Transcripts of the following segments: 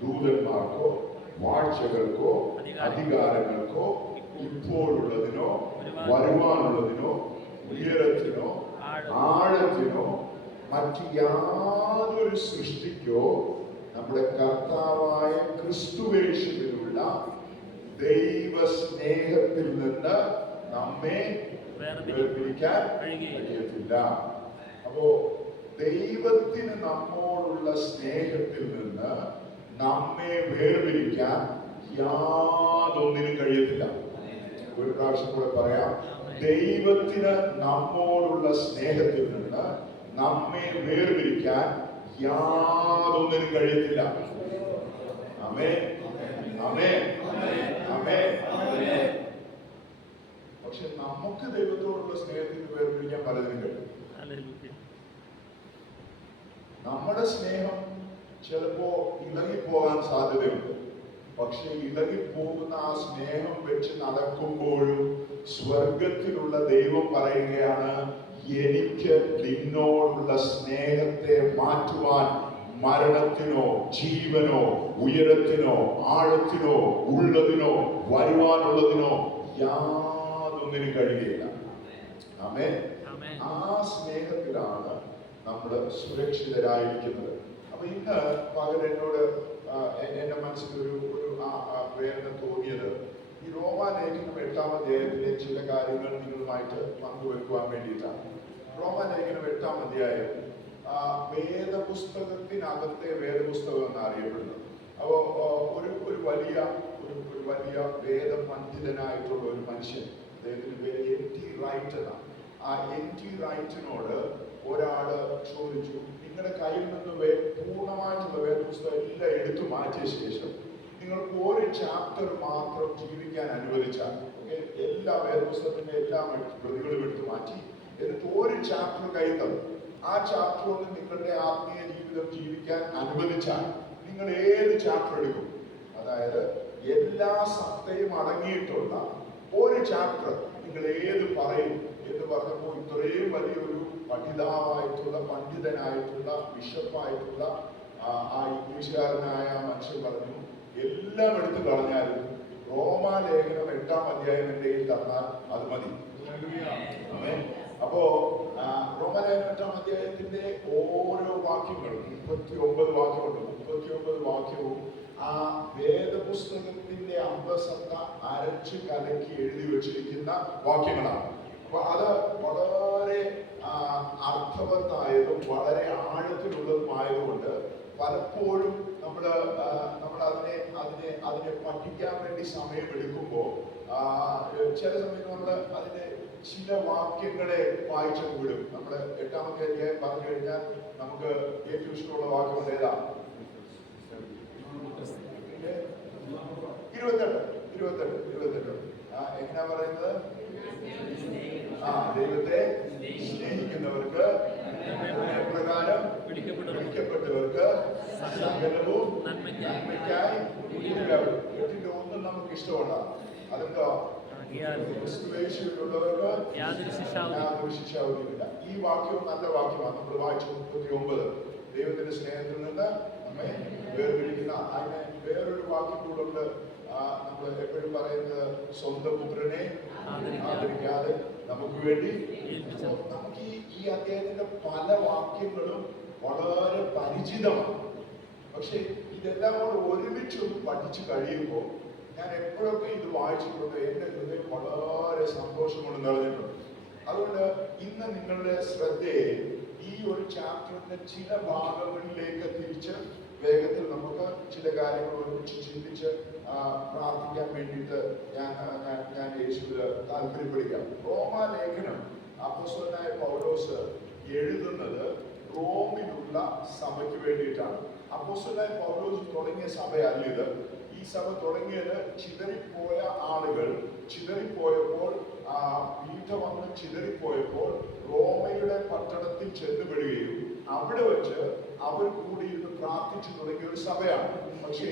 ദൂതന്മാർക്കോ വാഴ്ചകൾക്കോ അധികാരങ്ങൾക്കോ ഇപ്പോഴുള്ളതിനോ വരുവാനുള്ളതിനോ ഉയരത്തിനോ ആഴത്തിനോ മറ്റ് യാതൊരു സൃഷ്ടിക്കോ നമ്മുടെ കർത്താവായ ക്രിസ്തുവേശുവിലുള്ള ദൈവ സ്നേഹത്തിൽ നിന്ന് നമ്മെ വേർപിരിക്കാൻ കഴിയത്തില്ല. അപ്പോ ദൈവത്തിന് നമ്മോടുള്ള സ്നേഹത്തിൽ നിന്ന് നമ്മെ വേർപിരിക്കാൻ യാതൊന്നിനും കഴിയത്തില്ല. ഒരു പ്രാവശ്യം കൂടെ പറയാം. ദൈവത്തിന് നമ്മോടുള്ള സ്നേഹത്തിൽ നിന്ന് നമ്മെ വേർപിരിക്കാൻ യാതൊന്നിനും കഴിയത്തില്ല. ആമേൻ, ആമേൻ, ആമേൻ. പക്ഷെ നമുക്ക് ദൈവത്തോടുള്ള സ്നേഹത്തിൽ വേർപിരിക്കാൻ പലതിനും കഴിയും. നമ്മുടെ സ്നേഹം ചിലപ്പോ ഇളകിപ്പോകാൻ സാധ്യതയുണ്ട്. പക്ഷെ ഇളകിപ്പോകുന്ന ആ സ്നേഹം വെച്ച് നടക്കുമ്പോഴും സ്വർഗത്തിലുള്ള ദൈവം പറയുകയാണ്, എനിക്ക് നിന്നോടുള്ള സ്നേഹത്തെ മാറ്റുവാൻ മരണത്തിനോ ജീവനോ ഉയരത്തിനോ ആഴത്തിനോ ഉള്ളതിനോ വരുവാനുള്ളതിനോ യാതൊന്നിനും കഴിയുകയില്ല. ആമേൻ. ആ സ്നേഹത്തിലാണ് നമ്മൾ സുരക്ഷിതരായിരിക്കുന്നത്. അപ്പൊ ഇന്ന് പകൽ എന്നോട് എന്റെ മനസ്സിലൊരു പ്രേരണ തോന്നിയത്, ഈ റോമാലേഖനം 8-ാം അധ്യായത്തിലെ ചില കാര്യങ്ങൾ നിങ്ങളുമായിട്ട് പങ്കുവെക്കുവാൻ വേണ്ടിയിട്ടാണ്. റോമാലേഖനം 8-ാം അധ്യായം വേദപുസ്തകത്തിനകത്തെ വേദപുസ്തകം എന്ന് അറിയപ്പെടുന്നത്. അപ്പോ ഒരു വലിയ വേദ പണ്ഡിതനായിട്ടുള്ള ഒരു മനുഷ്യൻ, അദ്ദേഹത്തിന് പേര് N.T. Wright എന്നാണ്. ആ N.T. Wrightനോട് ഒരാള് ചോദിച്ചു, നിങ്ങളുടെ കയ്യിൽ നിന്ന് പൂർണ്ണമായിട്ടുള്ള വേദപുസ്തകം എല്ലാം എടുത്തു മാറ്റിയ ശേഷം നിങ്ങൾക്ക് ഒരു ചാപ്റ്റർ മാത്രം ജീവിക്കാൻ അനുവദിച്ചാൽ, എല്ലാ വേദപുസ്തകത്തിന്റെ എല്ലാ പ്രതികളും എടുത്തു മാറ്റി എന്നിട്ട് ഒരു ചാപ്റ്റർ കയ്യിൽ തന്നു, ആ ചാപ്റ്റർ കൊണ്ട് നിങ്ങളുടെ ആത്മീയ ജീവിതം ജീവിക്കാൻ അനുവദിച്ചാൽ നിങ്ങൾ ഏത് ചാപ്റ്റർ എടുക്കും? അതായത് എല്ലാ സത്തയും അടങ്ങിയിട്ടുള്ള ഒരു ചാപ്റ്റർ നിങ്ങൾ ഏത് പറയും എന്ന് പറഞ്ഞപ്പോൾ ഇത്രയും വലിയൊരു പഠിതാവായിട്ടുള്ള പണ്ഡിതനായിട്ടുള്ള ബിഷപ്പായിട്ടുള്ള ആ ഇംഗ്ലീഷുകാരനായ മനുഷ്യൻ പറഞ്ഞു, എല്ലാം എടുത്തു കളഞ്ഞാലും റോമാലേഖനം 8-ാം അധ്യായം എൻ്റെ കയ്യിൽ തന്നാൽ അത് മതി. അപ്പോ റോമാലേഖനം 8-ാം അധ്യായത്തിന്റെ ഓരോ വാക്യങ്ങളും 39 വാക്യമുണ്ട്. 39 വാക്യവും ആ വേദപുസ്തകത്തിന്റെ അമ്പസത്ത അരച്ച് കലക്കി എഴുതി വെച്ചിരിക്കുന്ന വാക്യങ്ങളാണ്. അപ്പൊ അത് വളരെ അർത്ഥവത്തായതും വളരെ ആഴത്തിലുള്ളതുമായതുകൊണ്ട് പലപ്പോഴും നമ്മൾ അതിനെ പഠിക്കാൻ വേണ്ടി സമയമെടുക്കുമ്പോൾ ചില സമയത്ത് നമ്മൾ അതിന്റെ ചില വാക്യങ്ങളെ വായിച്ചു വിടും. നമ്മൾ 8-ാമത്തെ അധ്യായം പറഞ്ഞു കഴിഞ്ഞാൽ നമുക്ക് ഏറ്റവും ഇഷ്ടമുള്ള വാക്യം ഏതാ? 28. എങ്ങനെയാ പറയുന്നത്? ദൈവത്തെ സ്നേഹിക്കുന്നവർക്ക് പ്രകാരം പിടിക്കപ്പെട്ടവർക്ക് സകലവും നന്മയ്ക്കായി. 8-ന്റെ 1 നമുക്ക് ഇഷ്ടമുള്ള അതെന്തോ? ക്രിസ്തുവേശുവിലുള്ളവർക്ക് യാതൊരു ശിക്ഷാവിധിയില്ല. ഈ വാക്യവും നല്ല വാക്യമാണ്. നമ്മൾ വായിച്ചു 39. ദൈവത്തിന്റെ സ്നേഹത്തിൽ നിന്ന് നമ്മെ വേർപിരിക്കുന്ന. അതിന് വേറൊരു വാക്യം കൂടെ ഉണ്ട്. നമ്മൾ എപ്പോഴും പറയുന്നത്, സ്വന്തം പുത്രനെ ആദരിക്കാതെ നമുക്ക് വേണ്ടി. നമുക്ക് ഈ അദ്ദേഹത്തിന്റെ പല വാക്യങ്ങളും വളരെ പരിചിതമാണ്. പക്ഷെ ഇതെല്ലാം കൂടെ ഒരുമിച്ചൊന്ന് പഠിച്ചു കഴിയുമ്പോൾ ഞാൻ എപ്പോഴൊക്കെ ഇത് വായിച്ചിട്ടുണ്ട് എൻ്റെ ഹൃദയം വളരെ സന്തോഷം കൊണ്ട് നിറഞ്ഞിട്ടുണ്ട്. അതുകൊണ്ട് ഇന്ന് നിങ്ങളുടെ ശ്രദ്ധയെ ഈ ഒരു ചാപ്റ്ററിന്റെ ചില ഭാഗങ്ങളിലേക്ക് തിരിച്ച് വേഗത്തിൽ നമുക്ക് ചില കാര്യങ്ങൾ ഒരുമിച്ച് ചിന്തിച്ച് പ്രാർത്ഥിക്കാൻ വേണ്ടിയിട്ട് ഞാൻ യേശുവിൽ താല്പര്യപ്പെടുകയാണ്. റോമാലേഖനം അപ്പോസ്തലനായ പൗലോസ് എഴുതുന്നത് റോമിലുള്ള സഭയ്ക്ക് വേണ്ടിയിട്ടാണ്. അപ്പോസ്തലനായ പൗലോസ് തുടങ്ങിയ സഭയല്ല ഇത്. ഈ സഭ തുടങ്ങിയത് ചിതറിപ്പോയ ആളുകൾ ചിതറിപ്പോയപ്പോൾ, പീഠ വന്ന് ചിതറിപ്പോയപ്പോൾ റോമയുടെ പട്ടണത്തിൽ ചെന്നുപെടുകയും അവിടെ വെച്ച് അവർ കൂടിയിരുന്ന് പ്രാർത്ഥിച്ചു തുടങ്ങിയ ഒരു സഭയാണ്. പക്ഷേ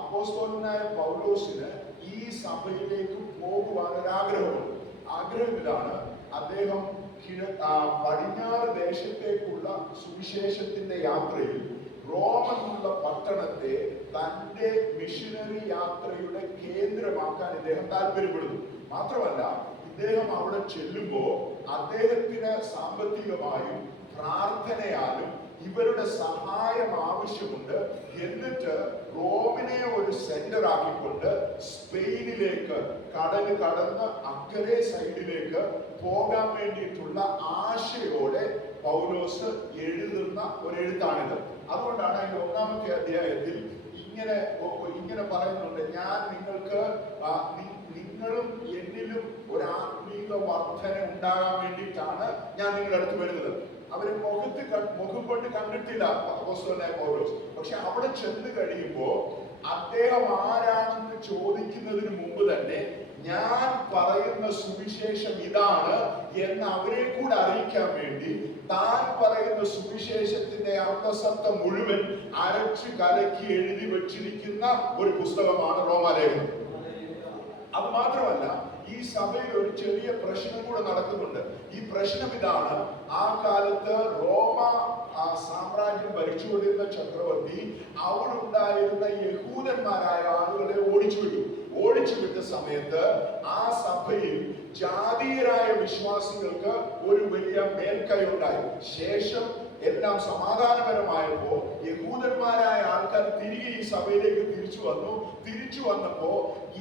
അപ്പോസ്തലനായ പൗലോസിന് ഈ സഭയിലേക്ക് പോകുവാൻ ഒരു ആഗ്രഹമുണ്ട്. ആഗ്രഹം ഇതാണ്, അദ്ദേഹം പടിഞ്ഞാറ് ദേശത്തേക്കുള്ള സുവിശേഷത്തിന്റെ യാത്രയിൽ റോം എന്നുള്ള പട്ടണത്തെ തന്റെ മിഷനറി യാത്രയുടെ കേന്ദ്രമാക്കാൻ ഇദ്ദേഹം താല്പര്യപ്പെടുന്നു. മാത്രമല്ല, ഇദ്ദേഹം അവിടെ ചെല്ലുമ്പോൾ അദ്ദേഹത്തിന് സാമ്പത്തികമായും പ്രാർത്ഥനയാലും ഇവരുടെ സഹായം ആവശ്യമുണ്ട്. എന്നിട്ട് റോമിനെ ഒരു സെന്റർ ആക്കിക്കൊണ്ട് സ്പെയിനിലേക്ക് കടൽ കടന്ന് അക്കരെ സൈഡിലേക്ക് പോകാൻ വേണ്ടിയിട്ടുള്ള ആശയോടെ പൗലോസ് എഴുതുന്ന ഒരു എഴുത്താണിത്. അതുകൊണ്ടാണ് അതിന്റെ 1-ാമത്തെ അധ്യായത്തിൽ ഇങ്ങനെ പറയുന്നുണ്ട്, ഞാൻ നിങ്ങൾക്ക് നിങ്ങളും എന്നിലും ഒരു ആത്മീക വർധന ഉണ്ടാകാൻ വേണ്ടിയിട്ടാണ് ഞാൻ നിങ്ങളുടെ അടുത്ത് വരുന്നത്. അവര് മുഖം കൊണ്ട് കണ്ടിട്ടില്ല അപ്പോസ്തലനായ പൗലോസ്. പക്ഷെ അവിടെ ചെന്ന് കഴിയുമ്പോ അദ്ദേഹം ആരാണെന്ന് ചോദിക്കുന്നതിന് മുമ്പ് തന്നെ ഞാൻ പറയുന്ന സുവിശേഷം ഇതാണ് എന്ന് അവരെ കൂടെ അറിയിക്കാൻ വേണ്ടി താൻ പറയുന്ന സുവിശേഷത്തിന്റെ അർത്ഥസത്ത മുഴുവൻ അരച്ച് കലക്കി എഴുതി വെച്ചിരിക്കുന്ന ഒരു പുസ്തകമാണ് റോമാലേഖനം. അത് മാത്രമല്ല, ഈ സഭയിൽ ഒരു ചെറിയ പ്രശ്നം കൂടെ നടക്കുന്നുണ്ട്. ഈ പ്രശ്നം ഇതാണ്: ആ കാലത്ത് റോമ സാമ്രാജ്യം ഭരിച്ചുകൊണ്ടിരുന്ന ചക്രവർത്തി അവിടെ ഉണ്ടായിരുന്ന യഹൂദന്മാരായ ആളുകളെ ഓടിച്ചുവിട്ട സമയത്ത് ആ സഭയിൽ ജാതീയരായ വിശ്വാസികൾക്ക് ഒരു വലിയ മേൽക്കൈ ഉണ്ടായി. ശേഷം എല്ലാം സമാധാനപരമായപ്പോ യഹൂദന്മാരായ ആൾക്കാർ തിരികെ ഈ സഭയിലേക്ക് തിരിച്ചു വന്നപ്പോ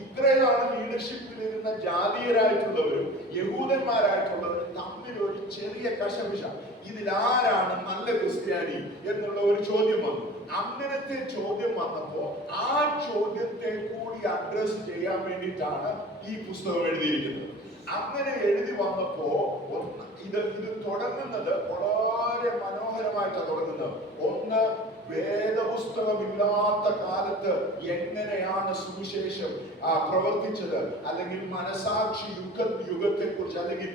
ഇത്രയാണ് ലീഡർഷിപ്പിലിരുന്ന ജാതീയരായിട്ടുള്ളവരും യഹൂദന്മാരായിട്ടുള്ളവരും തമ്മിൽ ഒരു ചെറിയ കശപിശ. ഇതിലാരാണ് നല്ല ക്രിസ്ത്യാനി എന്നുള്ള ഒരു ചോദ്യം വന്നു. അങ്ങനത്തെ ചോദ്യം വന്നപ്പോ ആ ചോദ്യത്തെ കൂടി അഡ്രസ് ചെയ്യാൻ വേണ്ടിയിട്ടാണ് ഈ പുസ്തകം എഴുതിയിരിക്കുന്നത്. അങ്ങനെ എഴുതി വന്നപ്പോ ഇത് തുടങ്ങുന്നത് വളരെ മനോഹരമായിട്ടാണ് തുടങ്ങുന്നത്. ഒന്ന്, വേദപുസ്തകമില്ലാത്ത കാലത്ത് എങ്ങനെയാണ് സുവിശേഷം പ്രവർത്തിച്ചത്, അല്ലെങ്കിൽ മനസാക്ഷി യുഗത്തെ കുറിച്ച് അല്ലെങ്കിൽ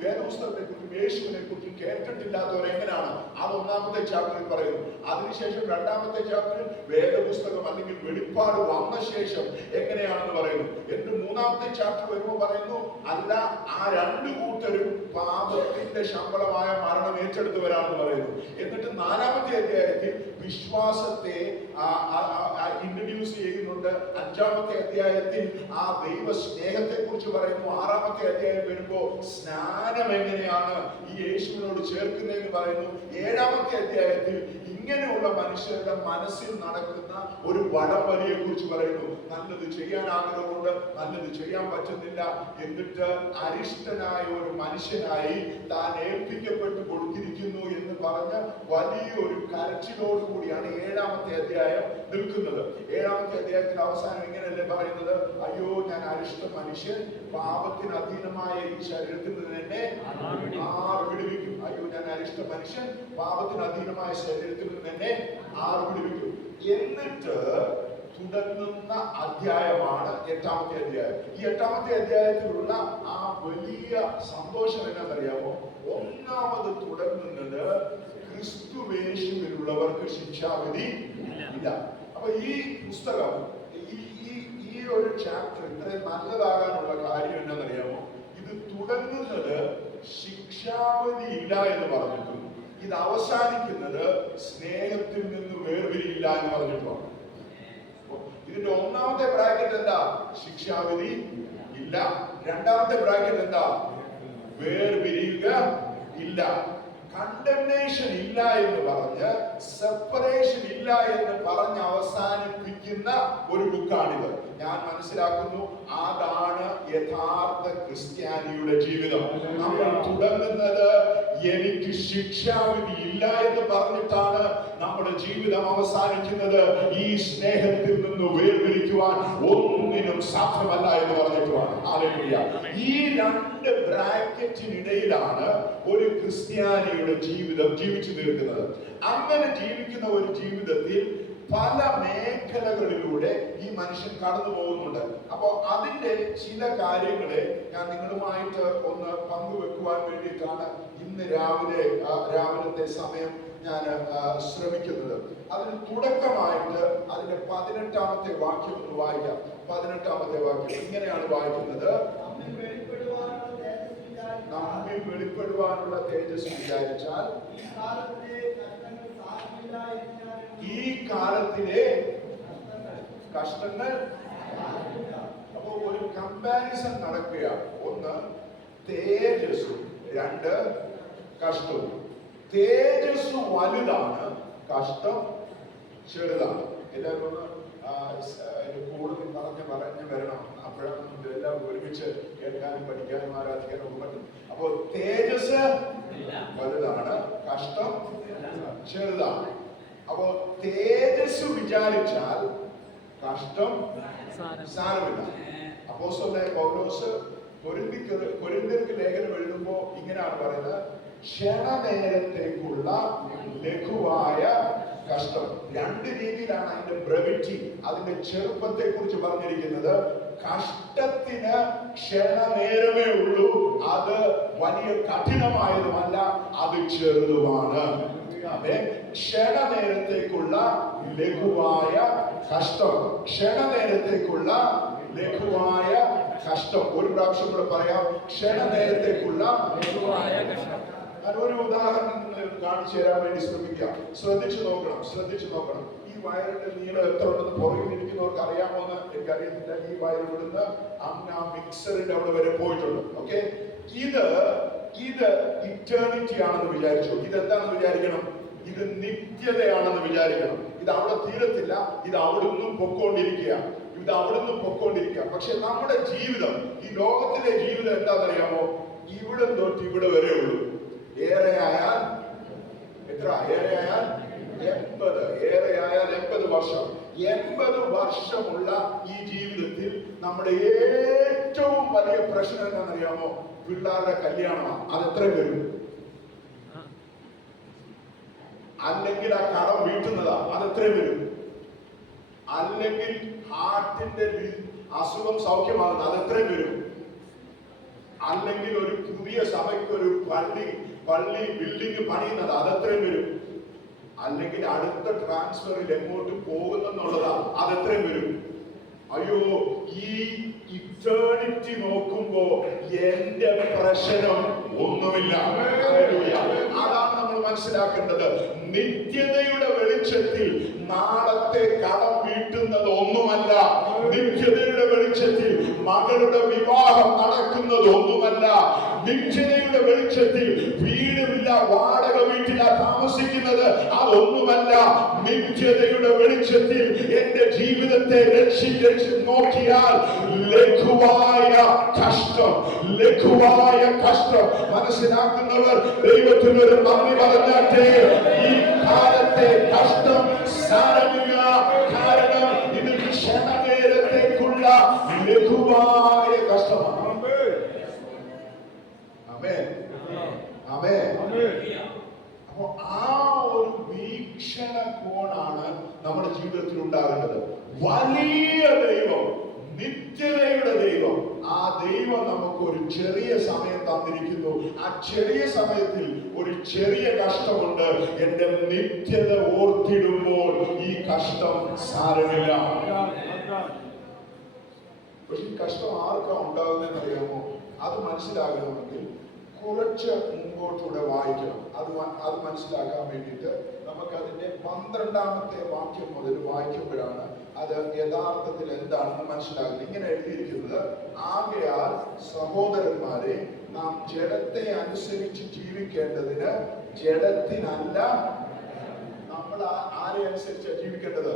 വേദപുസ്തകത്തെ കുറിച്ചും യേശുവിനെ കുറിച്ചും കേട്ടിട്ടില്ലാത്തവർ എങ്ങനെയാണ്, അത് 1-ാമത്തെ ചാപ്റ്ററിൽ പറയുന്നു. അതിനുശേഷം 2-ാമത്തെ ചാപ്റ്ററിൽ വേദപുസ്തകം അല്ലെങ്കിൽ വെളിപ്പാട് വന്ന ശേഷം എങ്ങനെയാണെന്ന് പറയുന്നു. എന്നിട്ട് 3-ാമത്തെ ചാപ്റ്റർ വരുമ്പോൾ പറയുന്നു, അല്ല, ആ രണ്ടു കൂട്ടരും പാപത്തിന്റെ ശമ്പളമായ മരണം ഏറ്റെടുത്തവരാണെന്ന് പറയുന്നു. എന്നിട്ട് 4-ാമത്തെ അധ്യായത്തിൽ വിശ്വാസത്തെ ഇൻട്രൊഡ്യൂസ് ചെയ്യുന്നുണ്ട്. 5-ാമത്തെ അധ്യായത്തിൽ ആ ദൈവ സ്നേഹത്തെ കുറിച്ച് പറയുന്നു. 6-ാമത്തെ അധ്യായം വരുമ്പോ സ്നാനം എങ്ങനെയാണ് ഈ യേശുവിനോട് ചേർക്കുന്നതെന്ന് പറയുന്നു. 7-ാമത്തെ അധ്യായത്തിൽ ഇങ്ങനെയുള്ള മനുഷ്യരുടെ മനസ്സിൽ നടക്കുന്ന ഒരു വടംവലിയെ കുറിച്ച് പറയുന്നു. നല്ലത് ചെയ്യാൻ ആഗ്രഹമുണ്ട്, നല്ലത് ചെയ്യാൻ പറ്റുന്നില്ല. എന്നിട്ട് അരിഷ്ടനായ ഒരു മനുഷ്യനായി താൻ ഏൽപ്പിക്കപ്പെട്ട് കൊടുത്തിരിക്കുന്നു എന്ന് പറഞ്ഞ് വലിയൊരു കരച്ചിലോട് കൂടിയാണ് 7-ാമത്തെ അധ്യായം നിൽക്കുന്നത്. 7-ാമത്തെ അധ്യായത്തിൽ അവസാനം ഇങ്ങനെയല്ലേ പറയുന്നത്: അയ്യോ, ഞാൻ അരിഷ്ട മനുഷ്യൻ, പാപത്തിന് അധീനമായ ഈ ശരീരത്തിൽ നിന്ന് എന്നെ ആർ വിടുവിക്കും. അയ്യോ, ഞാൻ അരിഷ്ട മനുഷ്യൻ, പാപത്തിന് അധീനമായ ശരീരത്തിൽ നിന്ന് എന്നെ ആർ വിടുവിക്കും. എന്നിട്ട് തുടങ്ങുന്ന അധ്യായമാണ് 8-ാമത്തെ അധ്യായം. ഈ 8-ാമത്തെ അധ്യായത്തിലുള്ള ആ വലിയ സന്തോഷം എന്നറിയാമോ? ഒന്നാമത് തുടങ്ങുന്നത് ക്രിസ്തുവേശുവിലുള്ളവർക്ക് ശിക്ഷാവിധി ഇല്ല. അപ്പൊ ഈ പുസ്തകം, ഈ ഒരു ചാപ്റ്റർ ഇത്രയും നല്ലതാകാനുള്ള കാര്യം എന്നറിയാമോ? ഇത് തുടങ്ങുന്നത് ശിക്ഷാവിധി ഇല്ല എന്ന് പറഞ്ഞിട്ടും ഇത് അവസാനിക്കുന്നത് സ്നേഹത്തിൽ നിന്ന് വേർപിരിയില്ല എന്ന് പറഞ്ഞിട്ടുമാണ്. ഇതിന്റെ 1-ാമത്തെ ബ്രാക്കറ്റ് എന്താ? ശിക്ഷാവിധി ഇല്ല. 2-ാമത്തെ ബ്രാക്കറ്റ് എന്താ? വേർപിരിയുക ഇല്ല. കണ്ടംനേഷൻ ഇല്ല എന്ന് പറഞ്ഞ്, സെപ്പറേഷൻ ഇല്ല എന്ന് പറഞ്ഞ് അവസാനിപ്പിക്കുന്ന ഒരു ബുക്കാണിത്. ഞാൻ മനസ്സിലാക്കുന്നു അതാണ് യഥാർത്ഥ ക്രിസ്ത്യാനിയുടെ ജീവിതം. നമ്മൾ തുടങ്ങുന്നത് എനിക്ക് ശിക്ഷാവിധി ഇല്ല എന്ന് പറഞ്ഞിട്ടാണ് നമ്മുടെ ജീവിതം അവസാനിക്കുന്നത്. ഈ സ്നേഹത്തിൽ നിന്ന് വേർപിരിക്കുവാൻ ഒന്നിനും സാധ്യമല്ല എന്ന് പറഞ്ഞിട്ടുമാണ്. ഹല്ലേലൂയ. ഈ രണ്ട് ബ്രാക്കറ്റിനിടയിലാണ് ഒരു ക്രിസ്ത്യാനിയുടെ ജീവിതം ജീവിച്ചു തീർക്കുന്നത്. അങ്ങനെ ജീവിക്കുന്ന ഒരു ജീവിതത്തിൽ പല മേഖലകളിലൂടെ ഈ മനുഷ്യൻ കടന്നു പോകുന്നുണ്ട്. അപ്പോ അതിന്റെ ചില കാര്യങ്ങളെ ഞാൻ നിങ്ങളുമായിട്ട് ഒന്ന് പങ്കുവെക്കുവാൻ വേണ്ടിയിട്ടാണ് ഇന്ന് രാവിലത്തെ സമയം ഞാൻ ശ്രമിക്കുന്നത്. അതിന് തുടക്കമായിട്ട് അതിന്റെ 18-ാമത്തെ വാക്യം ഒന്ന് വായിക്കാം. 18-ാമത്തെ വാക്യം ഇങ്ങനെയാണ് വായിക്കുന്നത്: നമ്മിൽ വെളിപ്പെടുവാനുള്ള തേജസ് വിചാരിച്ചാൽ ഈ കാലത്തിലെ കഷ്ടങ്ങൾ. അപ്പോ ഒരു കമ്പാരിസൺ നടക്കുക. ഒന്ന് തേജസ്സും, രണ്ട് കഷ്ടവും. തേജസ് വലുതാണ്, കഷ്ടം ചെറുതാണ്. എല്ലാവരും ഒന്ന് കൂടുതൽ പറഞ്ഞു വരണം. അപ്പോഴാണ് എല്ലാം ഒരുമിച്ച് കേൾക്കാനും പഠിക്കാനും ആരാധിക്കാനും ഒക്കെ പറ്റും. അപ്പോൾ തേജസ് വലുതാണ്, കഷ്ടം ചെറുതാണ്. അപ്പോ തേജസ് വിചാരിച്ചാൽ കഷ്ടം സാരമില്ല. അപ്പോസ്തലനായ പൗലോസ് കൊരിന്ത്യർക്ക് ലേഖനം എഴുതുമ്പോ ഇങ്ങനെയാണ് പറയുന്നത്: ക്ഷണനേരത്തേക്കുള്ള ലഘുവായ കഷ്ടം. രണ്ട് രീതിയിലാണ് അതിന്റെ ബ്രെവിറ്റി, അതിന്റെ ചെറുപ്പത്തെ കുറിച്ച് പറഞ്ഞിരിക്കുന്നത്. കഷ്ടത്തിന് ക്ഷണനേരമേ ഉള്ളൂ, അത് വലിയ കഠിനമായതുമല്ല, അത് ചെറുതുമാണ്. ക്ഷണനേരത്തേക്കുള്ള ലഘുവായ കഷ്ടം, ക്ഷണനേരത്തേക്കുള്ള ലഘുവായ കഷ്ടം. ഒരു പ്രാവശ്യം കൂടെ പറയാം: ക്ഷണനേരത്തേക്കുള്ള ലഘുവായ കഷ്ടം. ഞാനൊരു ഉദാഹരണം കാണിച്ചു തരാൻ വേണ്ടി ശ്രമിക്കാം. ശ്രദ്ധിച്ചു നോക്കണം. ഈ വയറിന്റെ നീളം എത്ര ഉണ്ടെന്ന് പുറകിൽ ഇരിക്കുന്നവർക്ക് അറിയാമോന്ന് എനിക്കറിയത്തില്ല. ഈ വയർ ഇവിടുന്ന് അങ്ങ് ആ മിക്സറിന്റെ അവിടെ വരെ പോയിട്ടുണ്ട്. ഓക്കെ, ഇത് ഇറ്റേണിറ്റി ആണെന്ന് വിചാരിച്ചു. ഇതെന്താണെന്ന് വിചാരിക്കണം? ഇത് നിത്യതയാണെന്ന് വിചാരിക്കണം. ഇത് അവിടെ തീരത്തില്ല, ഇത് അവിടുന്ന് പൊക്കോണ്ടിരിക്കുക. പക്ഷെ നമ്മുടെ ജീവിതം, ഈ ലോകത്തിലെ ജീവിതം എന്താണെന്നറിയാമോ? ഇവിടെ തൊട്ട് ഇവിടെ വരെ ഉള്ളൂ. ഏറെയായാൽ എത്ര? ഏറെയായാൽ 80 വർഷം. 80 വർഷമുള്ള ഈ ജീവിതത്തിൽ നമ്മുടെ ഏറ്റവും വലിയ പ്രശ്നം എന്താണെന്നറിയാമോ? പിള്ളേരുടെ കല്യാണമാണ്. അതെത്ര വരും? അല്ലെങ്കിൽ ആ കടം വീട്ടുന്നതാ, അതെത്ര വരും? അല്ലെങ്കിൽ ഹാർട്ടിന്റെ അസുഖം സൗഖ്യമാകുന്നത്, അതെത്ര വരും? അല്ലെങ്കിൽ ഒരു പുതിയ സഭയ്ക്ക് ഒരു പള്ളി ബിൽഡിംഗ് പണിയുന്നത്, അതെത്ര വരും? അല്ലെങ്കിൽ അടുത്ത ട്രാൻസ്ഫറിൽ എങ്ങോട്ട് പോകുന്നെന്നുള്ളതാ, അതെത്ര വരും? അയ്യോ, ഈ ഇറ്റേണിറ്റി നോക്കുമ്പോ എന്റെ പ്രശ്നം ഒന്നുമില്ല. അതാണ് നമ്മൾ മനസ്സിലാക്കേണ്ടത്. നിത്യതയുടെ വെളിച്ചത്തിൽ നാളത്തെ കടം വീട്ടുന്നത് ഒന്നുമല്ല. നിത്യതയുടെ വെളിച്ചത്തിൽ മകളുടെ വിവാഹം നടക്കുന്നത് ഒന്നുമല്ല. നിത്യതയുടെ വെളിച്ചത്തിൽ വീടുമില്ല, വാടക വീട്ടിലാ താമസിക്കുന്നത്, അതൊന്നുമല്ല. നിത്യതയുടെ വെളിച്ചത്തിൽ എന്റെ ജീവിതത്തെ രക്ഷിച്ച് നോക്കിയാൽ ലഘുവായ കഷ്ടം മനസ്സിലാക്കുന്നവർ ദൈവത്തിനൊരു നന്ദി പറഞ്ഞാട്ടെ. ഈ കാലത്തെ കഷ്ടം സാരമില്ല, കാരണം ഇത് ക്ഷണനേരത്തേക്കുള്ള ലഘുവായ കഷ്ടമാണ്. അപ്പോ ആ ഒരു വീക്ഷണകോണാണ് നമ്മുടെ ജീവിതത്തിൽ ഉണ്ടാകേണ്ടത്. വലിയ ദൈവം, നിത്യതയുടെ ദൈവം, ആ ദൈവം നമുക്ക് ഒരു ചെറിയ സമയം തന്നിരിക്കുന്നു. ആ ചെറിയ സമയത്തിൽ ഒരു ചെറിയ കഷ്ടമുണ്ട്. എന്റെ നിത്യത ഓർത്തിടുമ്പോൾ ഈ കഷ്ടം സാരമില്ല. പക്ഷെ ഈ കഷ്ടം ആർക്കാ ഉണ്ടാകുന്നതെന്ന് അറിയാമോ? അത് മനസ്സിലാകണമെങ്കിൽ കുറച്ച് മുമ്പോട്ടൂടെ വായിക്കണം. അത് മനസ്സിലാക്കാൻ വേണ്ടിയിട്ട് നമുക്ക് അതിന്റെ 12ാമത്തെ വാക്യം മുതൽ വായിക്കുമ്പോഴാണ് അത് യഥാർത്ഥത്തിൽ എന്താണെന്ന് മനസ്സിലാകുന്നത്. ഇങ്ങനെ എഴുതിയിരിക്കുന്നത്: ആകയാൽ സഹോദരന്മാരെ, നാം ജഡത്തെ അനുസരിച്ച് ജീവിക്കേണ്ടതിന് ജഡത്തിനല്ല. നമ്മൾ ആരെ അനുസരിച്ചാണ് ജീവിക്കേണ്ടത്?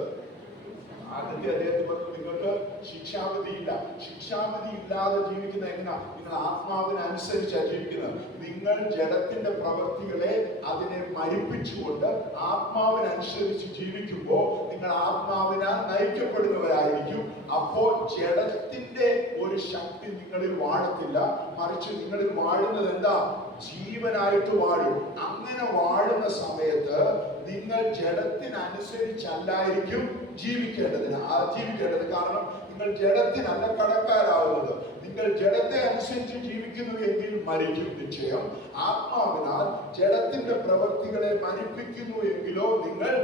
അദ്ദേഹത്തെ പറഞ്ഞു, നിങ്ങൾക്ക് ശിക്ഷാവിധി ഇല്ല. ശിക്ഷാവിധി ഇല്ലാതെ ജീവിക്കുന്ന എങ്ങനെയാ? നിങ്ങൾ ആത്മാവിനനുസരിച്ചാണ് ജീവിക്കുന്നത്. നിങ്ങൾ ജഡത്തിന്റെ പ്രവൃത്തികളെ അതിനെ മരിപ്പിച്ചുകൊണ്ട് ആത്മാവിനനുസരിച്ച് ജീവിക്കുമ്പോൾ നിങ്ങൾ ആത്മാവിനാൽ നയിക്കപ്പെടുന്നവരായിരിക്കും. അപ്പോൾ ജഡത്തിന്റെ ഒരു ശക്തി നിങ്ങളിൽ വാഴത്തില്ല, മറിച്ച് നിങ്ങളിൽ വാഴുന്നത് എന്താ? ജീവനായിട്ട് വാഴും. അങ്ങനെ വാഴുന്ന സമയത്ത് നിങ്ങൾ ജഡത്തിനനുസരിച്ചല്ലായിരിക്കും ജീവിക്കേണ്ടത്. കാരണം നിങ്ങൾ ജഡത്തിനല്ല കടക്കാരാവുന്നത്. നിങ്ങൾ ജഡത്തെ അനുസരിച്ച് ജീവിക്കുന്നു എങ്കിൽ മരിക്കും നിശ്ചയം. ആത്മാവിനാൽ ജഡത്തിന്റെ പ്രവൃത്തികളെ മരിപ്പിക്കുന്നു എങ്കിലോ നിങ്ങൾ.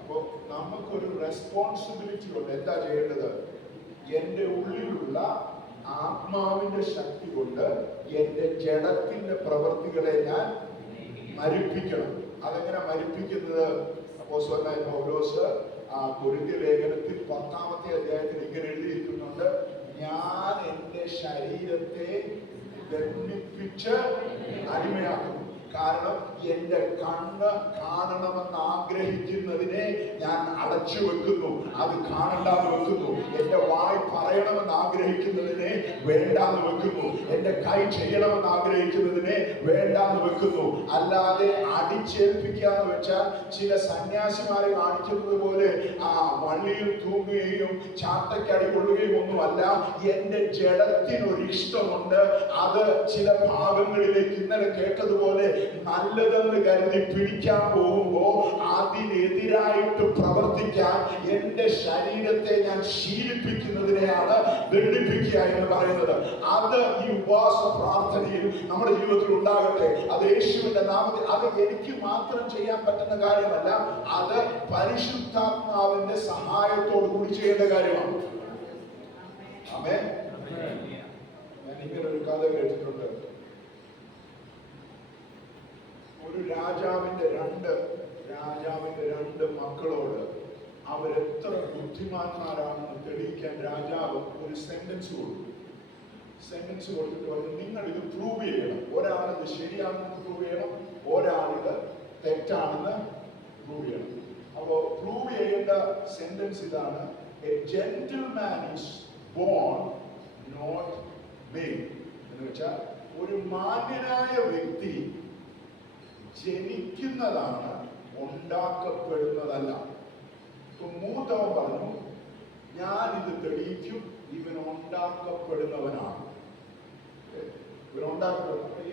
അപ്പോ നമുക്കൊരു റെസ്പോൺസിബിലിറ്റി ഉണ്ട്. എന്താ ചെയ്യേണ്ടത്? എന്റെ ഉള്ളിലുള്ള ആത്മാവിന്റെ ശക്തി കൊണ്ട് എന്റെ ജഡത്തിന്റെ പ്രവൃത്തികളെ ഞാൻ മരിപ്പിക്കണം. അതെങ്ങനെ മരിപ്പിക്കുന്നത്? അപ്പോസ്തലനായ പൗലോസ് കൊരിന്ത്യ ലേഖനത്തിൽ 10-ാമത്തെ അധ്യായത്തിൽ ഇങ്ങനെ എഴുതിയിരിക്കുന്നുണ്ട്, ഞാൻ എൻ്റെ ശരീരത്തെ ദണ്ഡിപ്പിച്ച് അടിമയാക്കുന്നു. കാരണം എന്റെ കണ്ണ് കാണണമെന്ന് ആഗ്രഹിക്കുന്നതിനെ ഞാൻ അടച്ചു വെക്കുന്നു, അത് കാണണ്ടാന്ന് വെക്കുന്നു. എന്റെ വായ് പറയണമെന്ന് ആഗ്രഹിക്കുന്നതിനെ വേണ്ടാന്ന് വെക്കുന്നു. എന്റെ കൈ ചെയ്യണമെന്ന് ആഗ്രഹിക്കുന്നതിനെ വേണ്ടാന്ന് വെക്കുന്നു. അല്ലാതെ അടിച്ചേൽപ്പിക്കാന്ന് വെച്ചാൽ ചില സന്യാസിമാരെ കാണിക്കുന്നത് പോലെ വള്ളിയിൽ തൂങ്ങുകയും ചാട്ടയ്ക്കടി കൊള്ളുകയും ഒന്നുമല്ല. എന്റെ ജഡത്തിനൊരു ഇഷ്ടമുണ്ട്, അത് ചില ഭാഗങ്ങളിലേക്ക് ഇന്നലെ കേട്ടതുപോലെ നല്ലതെന്ന് കരുതി പിടിക്കാൻ പോകുമ്പോ അതിനെതിരായിട്ട് പ്രവർത്തിക്കാൻ എന്റെ ശരീരത്തെ ഞാൻ ശീലിപ്പിക്കുന്നതിനെയാണ് ദണ്ഡിപ്പിക്കുക എന്ന് പറയുന്നത്. അത് ഈ ഉപവാസ പ്രാർത്ഥനയിൽ നമ്മുടെ ജീവിതത്തിൽ ഉണ്ടാകട്ടെ. അത് യേശുവിന്റെ നാമത്തിൽ. അത് എനിക്ക് മാത്രം ചെയ്യാൻ പറ്റുന്ന കാര്യമല്ല, അത് പരിശുദ്ധാത്മാവിന്റെ സഹായത്തോടു കൂടി ചെയ്യേണ്ട കാര്യമാണ്. ആമേൻ. ഞാൻ ഇങ്ങനെ ഒരു കഥ കേട്ടിട്ടുണ്ട്. ഒരു രാജാവിന്റെ രണ്ട് മക്കളോട് അവരെത്ര ബുദ്ധിമാന്മാരാണെന്ന് തെളിയിക്കാൻ രാജാവ് ഒരു സെന്റൻസ് കൊടുത്തിട്ട് പറഞ്ഞു, നിങ്ങൾ ഇത് പ്രൂവ് ചെയ്യണം. ഒരാളിത് ശരിയാണെന്ന് പ്രൂവ് ചെയ്യണം, ഒരാളിത് തെറ്റാണെന്ന് പ്രൂവ് ചെയ്യണം. അപ്പോ പ്രൂവ് ചെയ്യേണ്ട സെന്റൻസ് ഇതാണ്: a gentleman is born not made. എന്ന് വെച്ചാൽ ഒരു മാന്യനായ വ്യക്തി ജനിക്കുന്നതാണ്, ഉണ്ടാക്കപ്പെടുന്നതല്ല. മൂത്തവൻ പറഞ്ഞു, ഞാൻ ഇത് തെളിയിക്കും, ഇവൻ ഉണ്ടാക്കപ്പെടുന്നവനാണ്.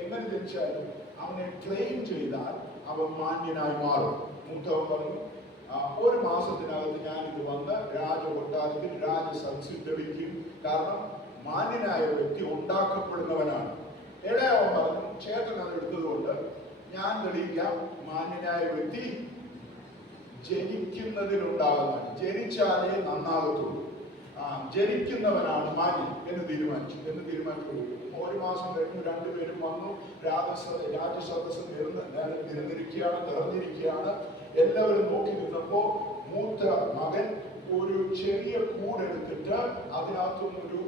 എങ്ങനെ ജനിച്ചാലും അവനെ ട്രെയിൻ ചെയ്താൽ അവൻ മാന്യനായി മാറും. മൂത്തവൻ പറഞ്ഞു, ഒരു മാസത്തിനകത്ത് ഞാനിത് വന്ന് രാജകൊട്ടാരത്തിൽ രാജസദസ്സിൽ തെളിയിക്കും, കാരണം മാന്യനായ വ്യക്തി ഉണ്ടാക്കപ്പെടുന്നവനാണ്. ഇളയവൻ പറഞ്ഞു, ചേട്ടൻ അത് എടുത്തതുകൊണ്ട് ഞാൻ തെളിയിക്കാം, മാന്യനായ വ്യക്തി ജനിക്കുന്നതിലുണ്ടാകുന്നതാണ്, ജനിച്ചാലേ നന്നാകത്തുള്ളൂ, ജനിക്കുന്നവനാണ് മാന്യൻ എന്ന് തീരുമാനിച്ചു. ഒരു മാസം കഴിഞ്ഞു, രണ്ടുപേരും വന്നു. രാജസദസ്സ് നിറഞ്ഞിരിക്കുകയാണ്. എല്ലാവരും നോക്കി നിന്നപ്പോ മൂത്ത മകൻ ഒരു ചെറിയ കൂടെടുത്തിട്ട് അതിനകത്തുനിന്നൊരു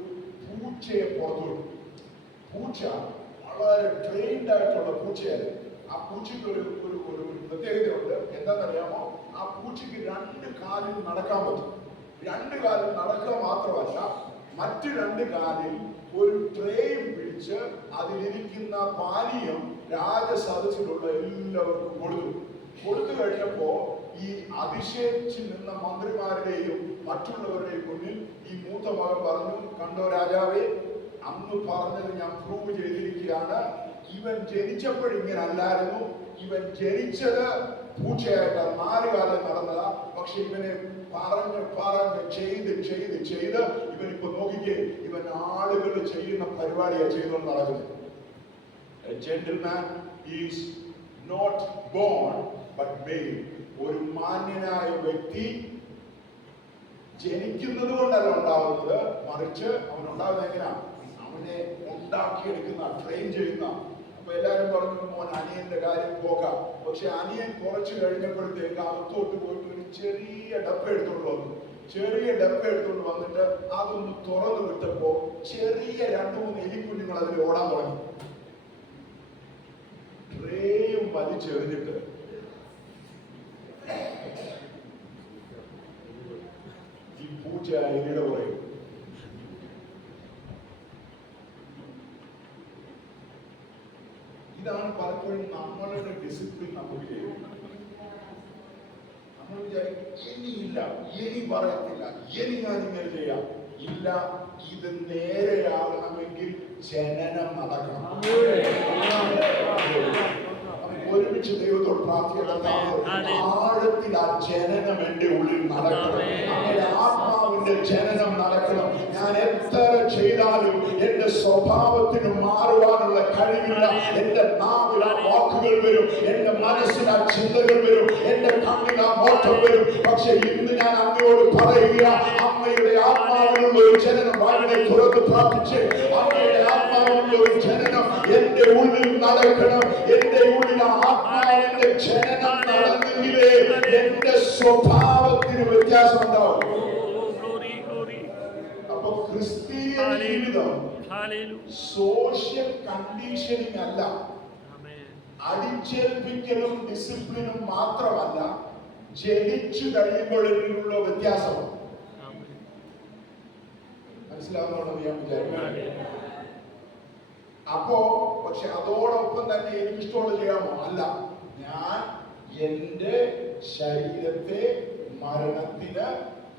പൂച്ചയെ പുറത്തുവിട്ടു. പൂച്ച വളരെ ട്രെയിൻഡ് ആയിട്ടുള്ള പൂച്ചയായിരുന്നു. ആ പൂച്ചയ്ക്ക് ഒരു പ്രത്യേകതയുണ്ട്. എന്താണെന്നറിയാമോ? ആ പൂച്ചയ്ക്ക് 2 കാലിൽ നടക്കാൻ പറ്റും. 2 കാലിൽ നടക്കുക മാത്രമല്ല, മറ്റു 2 കാലിൽ ഒരു ട്രെയും പിടിച്ച് അതിലിരിക്കുന്ന പാനീയം രാജസദസ്സിലുള്ള എല്ലാവർക്കും കൊടുത്തു കഴിഞ്ഞപ്പോ ഈ അതിശയിച്ച് നിന്ന മന്ത്രിമാരുടെയും മറ്റുള്ളവരുടെയും മുന്നിൽ ഈ മൂത്ത മകൻ പറഞ്ഞു, കണ്ടോ രാജാവേ, അന്ന് പറഞ്ഞത് ഞാൻ പ്രൂവ് ചെയ്തിരിക്കുകയാണ്. ഇവൻ ജനിച്ചപ്പോഴിങ്ങനെ അല്ലായിരുന്നു. ഇവൻ ജനിച്ചത് പൂച്ചയായിട്ടാണ്, 4 കാലം നടന്നതാ. പക്ഷെ ഇവനെ പറഞ്ഞ് ചെയ്ത് ഇവനിപ്പോ നോക്കിക്കേ, ഇവൻ ആളുകൾ ചെയ്യുന്ന പരിപാടിയാ ചെയ്തുകൊണ്ട് നടക്കുന്നത്. A gentleman is not born but made. ഒരു മാന്യനായ വ്യക്തി ജനിക്കുന്നത് കൊണ്ടല്ല ഉണ്ടാവുന്നത്, മറിച്ച് അവൻ ഉണ്ടാകുന്നത് എങ്ങനെയാണ്? അവനെ ഉണ്ടാക്കിയെടുക്കുന്ന, ട്രെയിൻ ചെയ്യുന്ന. അപ്പൊ എല്ലാരും പറഞ്ഞു, മോൻ അനിയന്റെ കാര്യം പോകാം. പക്ഷെ അനിയൻ കുറച്ച് കഴിഞ്ഞപ്പോഴത്തേക്ക് അകത്തോട്ട് പോയിട്ട് ഒരു ചെറിയ ഡപ്പ എടുത്തോണ്ട് വന്നിട്ട് അതൊന്ന് തുറന്നു വിട്ടപ്പോ ചെറിയ 2-3 എലിക്കുഞ്ഞുങ്ങൾ അതിൽ ഓടാൻ തുടങ്ങി. ട്രേയും വലിച്ചെറിഞ്ഞിട്ട് ഈ പൂച്ച എലിയുടെ പറയും. ഇതാണ് പലപ്പോഴും നമ്മളുടെ ഡിസിപ്ലിൻ. നമുക്ക് നമ്മൾ വിചാരിക്കും, ഇനിയില്ല, ഇനി പറയത്തില്ല, ഇനി ഞാൻ ഇങ്ങനെ ചെയ്യാം. ഇല്ല, ഇത് നേരെയാകണമെങ്കിൽ ജനനം നടക്കണം. ഒരുമിച്ച് ദൈവത്തോട് പ്രാർത്ഥിക്കണം, ആഴത്തിൽ ആ ജനനം എന്റെ ഉള്ളിൽ നടക്കണം. അങ്ങനെ ആത്മാവിന്റെ ജനനം നടക്കണം. ഞാൻ എത്ര ചെയ്താലും എന്റെ സ്വഭാവത്തിന് മാറുവാനുള്ള കഴിവില്ല. എന്റെ നാവിൽ ആ വാക്കുകൾ വരും, എന്റെ മനസ്സിൽ ആ ചിന്തകൾ വരും, എന്റെ കണ്ണിൽ ആ നോട്ടം വരും. പക്ഷെ ഇന്ന് ഞാൻ അങ്ങയോട് പറയുക, അമ്മയുടെ ആത്മാവിനുള്ള ഒരു ജനനം, വായിനെ തുറന്ന് പ്രാർത്ഥിച്ച് അമ്മയുടെ ആത്മാവിനുള്ള ഒരു ജനനം എന്റെ ഉള്ളിൽ നടക്കണം. എന്റെ ഉള്ളിൽ ആത്മാവിന്റെ ജനനം സ്വഭാവത്തിന് വ്യത്യാസം ഉണ്ടാവും. അപ്പൊ ക്രിസ്തീയ ജീവിതം സോഷ്യൽ കണ്ടീഷനിങ് അല്ല, അടിച്ചേൽപ്പിക്കലും ഡിസിപ്ലിനും മാത്രമല്ല, ജനിച്ചു കഴിയുമ്പോഴുള്ള വ്യത്യാസം. മനസ്സിലാവുന്നുണ്ടെന്ന് ഞാൻ വിചാരിക്കുന്നു. അപ്പോ പക്ഷെ അതോടൊപ്പം തന്നെ എനിക്ക് ഇഷ്ടമുള്ള ചെയ്യാമോ? അല്ല, ഞാൻ എന്റെ ശരീരത്തെ മരണത്തിന്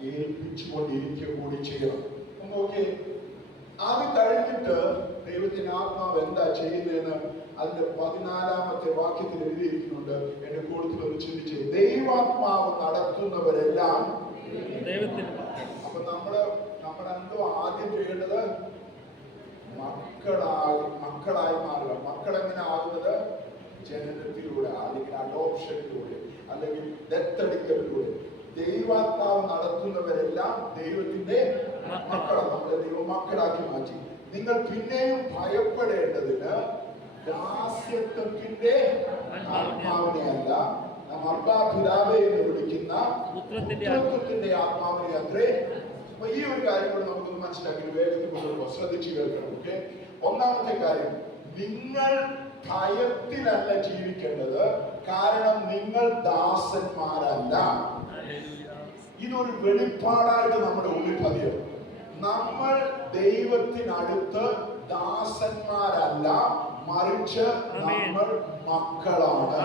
ഏൽപ്പിച്ചുകൊണ്ടിരിക്കുക കൂടി ചെയ്യണം. ഓക്കെ, അത് കഴിഞ്ഞിട്ട് ദൈവത്തിന്റെ ആത്മാവ് എന്താ ചെയ്യുന്നതെന്ന് അതിന്റെ 14-ാമത്തെ വാക്യത്തിൽ എഴുതിയിരിക്കുന്നുണ്ട്. എന്റെ കൂടുതൽ ഒന്ന് ചിന്തിച്ച്, ദൈവാത്മാവ് നടത്തുന്നവരെല്ലാം ദൈവത്തിന്. അപ്പൊ നമ്മളെന്തോ ആദ്യം ചെയ്യേണ്ടത്? മക്കളായി മാറുക. മക്കൾ എങ്ങനെ ആകുന്നത്? ജനനത്തിലൂടെ, അല്ലെങ്കിൽ അഡോപ്ഷനിലൂടെ, അല്ലെങ്കിൽ ദത്തെടുക്കലിലൂടെ. ദൈവാത്മാവ് നടത്തുന്നവരെല്ലാം ദൈവത്തിന്റെ മക്കളാണ്. നമ്മളെ ദൈവ മക്കളാക്കി മാറ്റി. നിങ്ങൾ പിന്നെയും ഭയപ്പെടേണ്ടതിന് ദാസ്യത്വത്തിന്റെ ആത്മാവിനെ അല്ല, നാം അബ്ബാ പിതാവേ എന്ന് വിളിക്കുന്ന പുത്രത്വത്തിന്റെ ആത്മാവിനെ അത്രേ. അപ്പൊ ഈ ഒരു കാര്യം കൂടെ നമുക്കൊന്ന് മനസ്സിലാക്കി വേഗത്തിൽ കൊണ്ടുപോകും. ശ്രദ്ധിച്ചു കേൾക്കണം. ഓക്കെ, ഒന്നാമത്തെ കാര്യം, നിങ്ങൾ ഭയത്തിലല്ല ജീവിക്കേണ്ടത്, കാരണം നിങ്ങൾ ദാസന്മാരല്ല. ഇതൊരു വെളിപ്പാടായിട്ട് നമ്മുടെ ഉള്ളിൽ പതിയും. നമ്മൾ ദൈവത്തിനടുത്ത് ദാസന്മാരല്ല, മറിച്ച് നമ്മൾ മക്കളാണ്.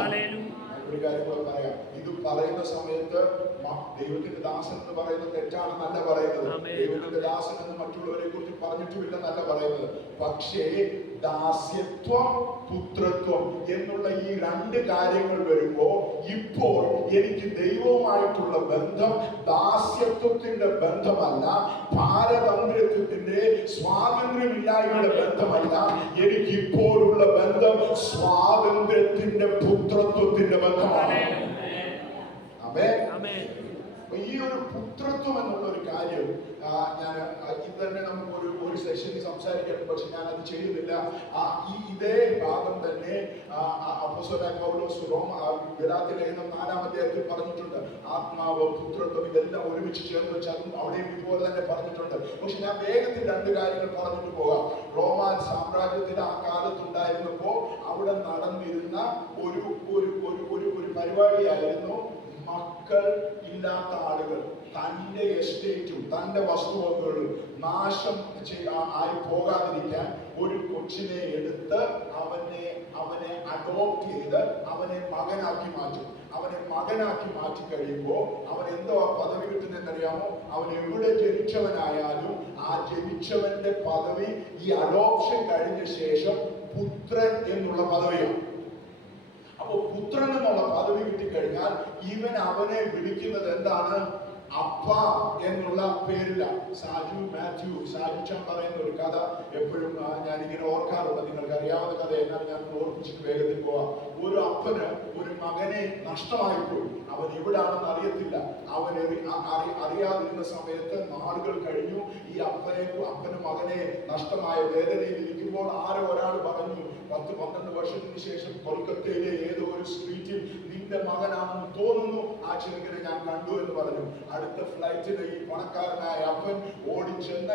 ഒരു കാര്യം കൂടെ പറയാം. ഇത് പറയുന്ന സമയത്ത് ദൈവത്തിന്റെ ദാസൻ എന്ന് പറയുന്നത് തെറ്റാണെന്നല്ല പറയുന്നത്. ദൈവത്തിന്റെ ദാസൻ എന്ന് മറ്റുള്ളവരെ കുറിച്ച് പറഞ്ഞിട്ടുമില്ലെന്നല്ല പറയുന്നത്. പക്ഷേ ദാസ്യത്വം, പുത്രത്വം എന്നുള്ള ഈ രണ്ട് കാര്യങ്ങൾ വരുമ്പോ ഇപ്പോൾ എനിക്ക് ദൈവവുമായിട്ടുള്ള ബന്ധം ദാസ്യത്വത്തിന്റെ ബന്ധമല്ല, പാരതന്ത്ര്യത്വത്തിന്റെ സ്വാതന്ത്ര്യമില്ലായ്മയുടെ ബന്ധമല്ല. എനിക്ക് ഇപ്പോഴുള്ള ബന്ധം സ്വാതന്ത്ര്യത്തിന്റെ പുത്രത്വത്തിന്റെ ബന്ധമാണ്. ഈ ഒരു പുത്രത്വം എന്നുള്ള ഒരു കാര്യം ഞാൻ ഇത് തന്നെ നമുക്ക് ഒരു സെഷനിൽ സംസാരിക്കണം, പക്ഷെ ഞാൻ അത് ചെയ്യുന്നില്ല. ഇതേ ഭാഗം തന്നെ അപ്പോസ്തലനായ പൗലോസ് ഗലാത്യ ലേഖനം 4-ാം അധ്യായത്തിൽ പറഞ്ഞിട്ടുണ്ട്. ആത്മാവ്, പുത്രത്വം ഇതെല്ലാം ഒരുമിച്ച് ചേർന്ന് വെച്ച് അതും അവിടെയും ഇതുപോലെ തന്നെ പറഞ്ഞിട്ടുണ്ട്. പക്ഷെ ഞാൻ വേഗത്തിൽ രണ്ട് കാര്യങ്ങൾ പറഞ്ഞിട്ട് പോകാം. റോമാൻ സാമ്രാജ്യത്തിൽ ആ കാലത്തുണ്ടായിരുന്നപ്പോ അവിടെ നടന്നിരുന്ന ഒരു പരിപാടിയായിരുന്നു, മക്കൾ ഇല്ലാത്ത ആളുകൾ തന്റെ എസ്റ്റേറ്റും തന്റെ വസ്തുവകകളും നാശം ആയി പോകാതിരിക്കാൻ ഒരു കൊച്ചിനെ എടുത്ത് അവനെ അഡോപ്റ്റ് ചെയ്ത് അവനെ മകനാക്കി മാറ്റും. അവനെ മകനാക്കി മാറ്റി കഴിയുമ്പോൾ അവൻ എന്തോ പദവി കിട്ടുന്നതെന്നറിയാമോ? അവൻ എവിടെ ജനിച്ചവനായാലും ആ ജനിച്ചവന്റെ പദവി ഈ അഡോപ്ഷൻ കഴിഞ്ഞ ശേഷം പുത്രൻ എന്നുള്ള പദവിയാണ്. അപ്പൊ പുത്രൻ എന്നുള്ള പദവി കിട്ടിക്കഴിഞ്ഞാൽ ഇവൻ അവനെ വിളിക്കുന്നത് എന്താണ്? അപ്പ എന്നുള്ള പേരില്ല. സാജുച്ചാൻ പറയുന്ന ഒരു കഥ എപ്പോഴും ഞാനിങ്ങനെ ഓർക്കാറുണ്ട്. നിങ്ങൾക്ക് അറിയാവുന്ന കഥ എന്നാലും ഞാൻ ഓർപ്പിച്ചിട്ട് വേഗത്തിൽ പോവാം. ഒരു അപ്പന് ഒരു മകനെ നഷ്ടമായി പോയി. അവൻ എവിടാണെന്ന് അറിയത്തില്ല. അവൻ അറിയാതിരുന്ന സമയത്ത് നാളുകൾ കഴിഞ്ഞു. ഈ അപ്പന് മകനെ നഷ്ടമായ വേദനയിൽ ഇരിക്കുമ്പോൾ ആരോ ഒരാൾ പറഞ്ഞു, 10-12 വർഷത്തിന് ശേഷം കൊൽക്കത്തയിലെ ഏതോ ഒരു സ്ട്രീറ്റിൽ നിന്റെ മകനാണെന്ന് തോന്നുന്നു, ആ ചെറുക്കനെ ഞാൻ കണ്ടു എന്ന് പറഞ്ഞു. അടുത്ത ഫ്ലൈറ്റിന് ഈ പണക്കാരനായ അപ്പൻ ഓടിച്ചെന്ന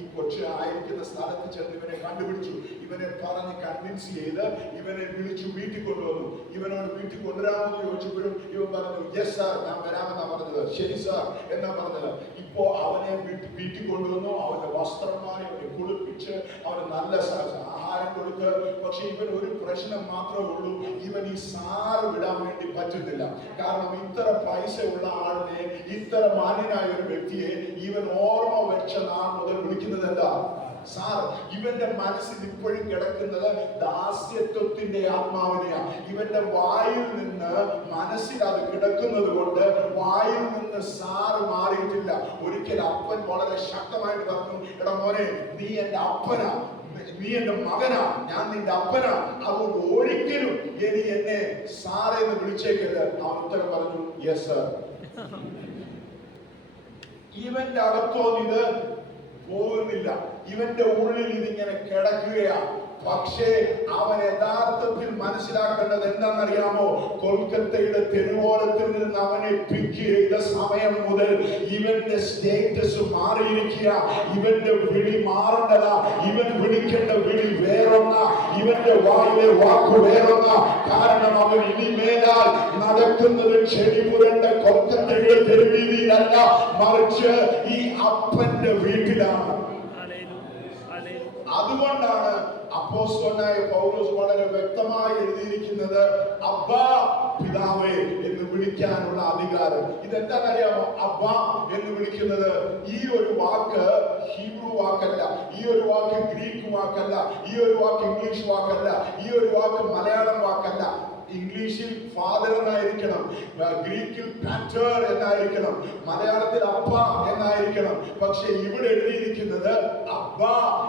ഈ കൊച്ചു ആയിരിക്കുന്ന സ്ഥലത്ത് ചെന്ന് ഇവനെ കണ്ടുപിടിച്ചു. ഇവനെ പറഞ്ഞ് കൺവിൻസ് ചെയ്ത് ഇവനെ വിളിച്ചു വീട്ടിൽ കൊണ്ടുവന്നു. ഇവനോട് വീട്ടിൽ കൊണ്ടുവരാമെന്ന് ചോദിച്ചപ്പോഴും ഇവൻ പറഞ്ഞു, യെസ് സാർ, ഞാൻ വരാമെന്നാ പറഞ്ഞത്. ശരി സാർ എന്നാ പറഞ്ഞത്. ഇപ്പോ അവനെ വീട്ടിൽ കൊണ്ടുവന്നു. അവന്റെ വസ്ത്രം മാറി, അവനെ കുളിപ്പിച്ച് അവന് നല്ല ആഹാരം കൊടുത്ത്. പക്ഷെ ഇവൻ ഒരു പ്രശ്നം മാത്രമേ ഉള്ളൂ, ഇവൻ ഈ സാറ് വിടാൻ വേണ്ടി പറ്റുന്നില്ല. കാരണം ഇത്ര പൈസ ഉള്ള ആളിനെ, ഇത്ര മാന്യനായ ഒരു വ്യക്തിയെ ഇവൻ ഓർമ്മ വെച്ച നാൾ മുതൽ വിളിക്കുന്നത് എന്താ? സാർ. ഇവന്റെ മനസ്സിൽ ഇപ്പോഴും കിടക്കുന്നത് ദാസ്യത്വത്തിന്റെ ആത്മാവിനെയാണ്. ഇവന്റെ വായിൽ നിന്ന് മനസ്സിൽ അത് കിടക്കുന്നത് കൊണ്ട് വായിൽ നിന്ന് സാറ് മാറിയിട്ടില്ല. ഒരിക്കൽ അപ്പൻ വളരെ ശക്തമായിട്ട് പറഞ്ഞു, എടാ മോനെ, നീ എന്റെ അപ്പനാ, നീ എന്റെ മകനാ, ഞാൻ നിന്റെ അപ്പനാ, അതുകൊണ്ട് ഒരിക്കലും ഇനി എന്നെ സാറേ എന്ന് വിളിച്ചേക്കരുത്. അവൻ ഉത്തരം പറഞ്ഞു, യെസ് സർ. ഇവന്റെ അകത്തോ ഇത് പോകുന്നില്ല. ഇവന്റെ ഉള്ളിൽ ഇതിങ്ങനെ കിടക്കുകയാ. പക്ഷേ അവൻ യഥാർത്ഥത്തിൽ മനസ്സിലാക്കേണ്ടത് എന്താണെന്നറിയാമോ? കൊൽക്കത്തയുടെ തെരുവോരത്തിൽ നിന്ന് അവനെ പിക്ക് ചെയ്ത സമയം മുതൽ ഇവന്റെ സ്റ്റേറ്റസ് മാറിയിരിക്കുക. ഇവന്റെ വിളി മാറേണ്ടതാ. ഇവൻ വിളിക്കേണ്ട വിളി വേറൊന്ന, ഇവന്റെ വായിലെ വാക്ക് വേറൊന്ന. കാരണം അവൻ ഇനിമേലാൽ നടക്കുന്നത് ചെടിപുരണ്ട കൊൽക്കത്തയുടെ തെരുവീതിയിലല്ല, മറിച്ച് ഈ അപ്പന്റെ വീട്ടിലാണ്. അതുകൊണ്ടാണ് അപ്പോസ്തലനായ പൗലോസ് വളരെ വ്യക്തമായി എഴുതിയിരിക്കുന്നത് അബ്ബാ പിതാവേ എന്ന് വിളിക്കാനുള്ള അധികാരം. ഇതെന്താണെന്നറിയാമോ? അബ്ബാ എന്ന് വിളിക്കുന്നത് ഈ ഒരു വാക്ക് ഹീബ്രു വാക്കല്ല, ഈ ഒരു വാക്ക് ഗ്രീക്ക് വാക്കല്ല, ഈ ഒരു വാക്ക് ഇംഗ്ലീഷ് വാക്കല്ല, ഈ ഒരു വാക്ക് മലയാളം വാക്കല്ല. ഇംഗ്ലീഷിൽ ഫാദർ എന്നായിരിക്കണം, ഗ്രീക്കിൽ പാറ്റർ എന്നായിരിക്കണം, മലയാളത്തിൽ അപ്പ എന്നായിരിക്കണം. പക്ഷെ ഇവിടെ എഴുതിയിരിക്കുന്നത് അബ്ബ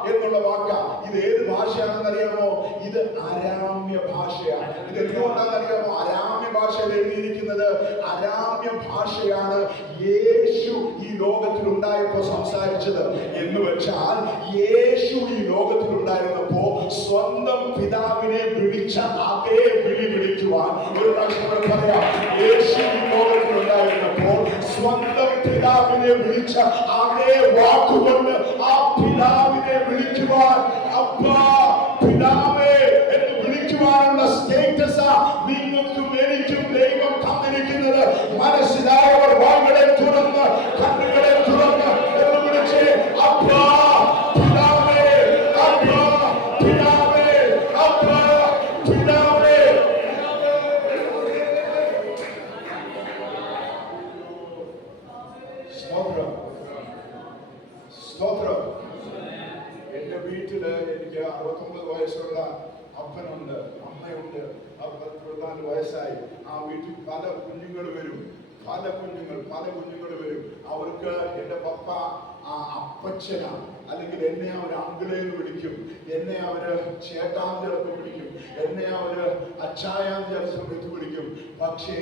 എന്നുള്ള വാക്കാ. ഇത് ഏത് ഭാഷയാണെന്നറിയാമോ? ഇത് അരാമ്യ ഭാഷയാണ്. ഇത് എന്തുകൊണ്ടാണെന്നറിയാമോ? അരാമ്യ ഭാഷയിൽ എഴുതിയിരിക്കുന്നത് അരാമ്യ ഭാഷയാണ് യേശു ഈ ലോകത്തിൽ ഉണ്ടായപ്പോ സംസാരിച്ചത്. എന്ന് വെച്ചാൽ യേശു ഈ ലോകത്തിൽ ഉണ്ടായിരുന്നപ്പോ സ്വന്തം പിതാവിനെ വിളിച്ച അതേ വിളി വിളിക്കുവാൻ, ഒരു പ്രാവശ്യം പറയാം, യേശു ഈ ലോകത്തിൽ ഉണ്ടായിരുന്നപ്പോൾ സ്വന്തം പിതാവിനെ വിളിച്ച അതേ വാക്കുകൊണ്ട് ആ പിതാവിനെ വിളിക്കുവാൻ, അബ്ബാ പിതാവേ എന്ന് വിളിക്കുവാനുള്ള സ്റ്റേറ്റസാ നിങ്ങൾക്കും എനിക്കും ദൈവം തന്നിരിക്കുന്നത്. മനസ്സിലായവർ വാക്കുകളെ തുറന്ന് കണ്ണുകളെ തുറന്ന് എന്ന് വിളിച്ച് അബ്ബാ പിതാവേ, അബ്ബാ പിതാവേ, അബ്ബാ പിതാവേ. സ്തോത്രം, സ്തോത്രം. എന്റെ വീട്ടില് എനിക്ക് 69 വയസ്സുള്ള അപ്പനുണ്ട്, അമ്മയുണ്ട്. 14 വയസ്സായി. ആ വീട്ടിൽ പല കുഞ്ഞുങ്ങൾ വരും. അവർക്ക് എന്റെ പപ്പ അപ്പച്ചനാണ്, അല്ലെങ്കിൽ എന്നെ അവർ അങ്കിളേന്ന് വിളിക്കും, എന്നെ അവര് ചേട്ടാന്ന് ചിലപ്പോൾ വിളിക്കും, എന്നെ അവര് അച്ചായാന്ന് ചില സമയത്ത് വിളിക്കും. പക്ഷേ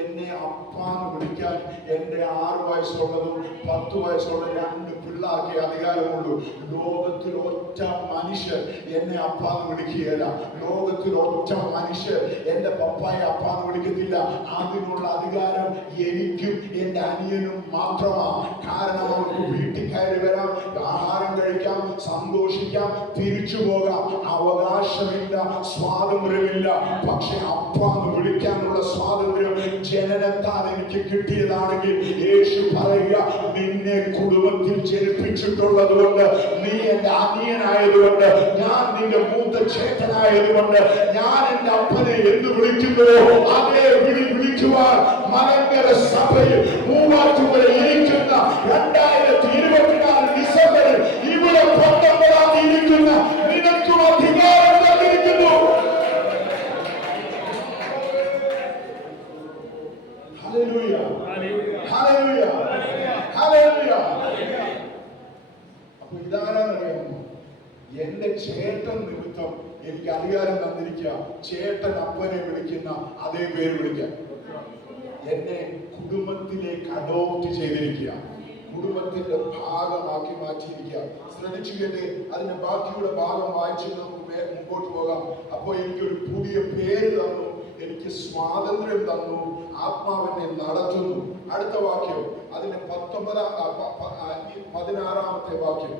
എന്നെ അപ്പാന്ന് വിളിക്കാൻ എന്റെ 6 വയസ്സുള്ളതും 10 വയസ്സുള്ള 2 പിള്ളേർക്കേ അധികാരമുള്ളൂ. ലോകത്തിൽ ഒറ്റ മനുഷ്യർ എന്നെ അപ്പാന്ന് വിളിക്കുകയില്ല. ലോകത്തിൽ ഒറ്റ മനുഷ്യർ എന്റെ പപ്പായെ അപ്പാന്ന് വിളിക്കത്തില്ല. അതിനുള്ള അധികാരം എനിക്കും എന്റെ അനിയനും മാത്രമാണ്. കാരണം അവർക്ക് വീട്ടിൽ കയറി വരാം, ആഹാരം കഴിക്കാം, സന്തോഷിക്കാം, തിരിച്ചു പോകാം. അവകാശമില്ല, സ്വാതന്ത്ര്യമില്ല. പക്ഷെ അപ്പാന്ന് വിളിക്കാനുള്ള സ്വാതന്ത്ര്യം ജനനത്താൽ എനിക്ക് കിട്ടിയതാണെങ്കിൽ യേശു പറയുക, നിന്നെ കുടുംബത്തിൽ ജനിപ്പിച്ചിട്ടുള്ളത് കൊണ്ട്, നീ എന്റെ അനിയനായതുകൊണ്ട്, ഞാൻ നിന്റെ മൂത്ത ചേട്ടനായതുകൊണ്ട്, ഞാൻ എന്റെ അപ്പനെ എന്ന് വിളിക്കുന്നുവോ അതേ വിളി വിളിക്കുവാൻ മലങ്കര സഭയിൽ മൂവാറ്റുപുഴയിൽ ഇരിക്കുന്ന 2024 ഡിസംബറിൽ ഇവിടെ 19-ാം തീയതി ഇരിക്കുന്ന നിനക്കും അധികാരം തന്നിരിക്കുന്നു. Hallelujah, hallelujah, hallelujah. അപ്പൊ ഇതാരാന്നറിയാമോ? എന്റെ ചേട്ടൻ നിമിത്തം എനിക്ക് അധികാരം തന്നിരിക്കുക. ചേട്ടൻ അപ്പനെ വിളിക്കുന്ന അതേ പേര് വിളിക്കാൻ. എന്നെ കുടുംബത്തിലേക്ക് അഡോപ്റ്റ് ചെയ്തിരിക്കുക, കുടുംബത്തിന്റെ ഭാഗമാക്കി മാറ്റിയിരിക്കുക. ശ്രദ്ധിച്ചു കേട്ടേ, അതിന്റെ ബാക്കിയുള്ള ഭാഗം വായിച്ചു നമുക്ക് മുമ്പോട്ട് പോകാം. അപ്പോ എനിക്കൊരു പുതിയ പേര് തന്നു, എനിക്ക് സ്വാതന്ത്ര്യം തന്നു, ആത്മാവിനെ നടത്തുന്നു. അടുത്ത വാക്യം, അതിന്റെ 16-ാമത്തെ വാക്യം.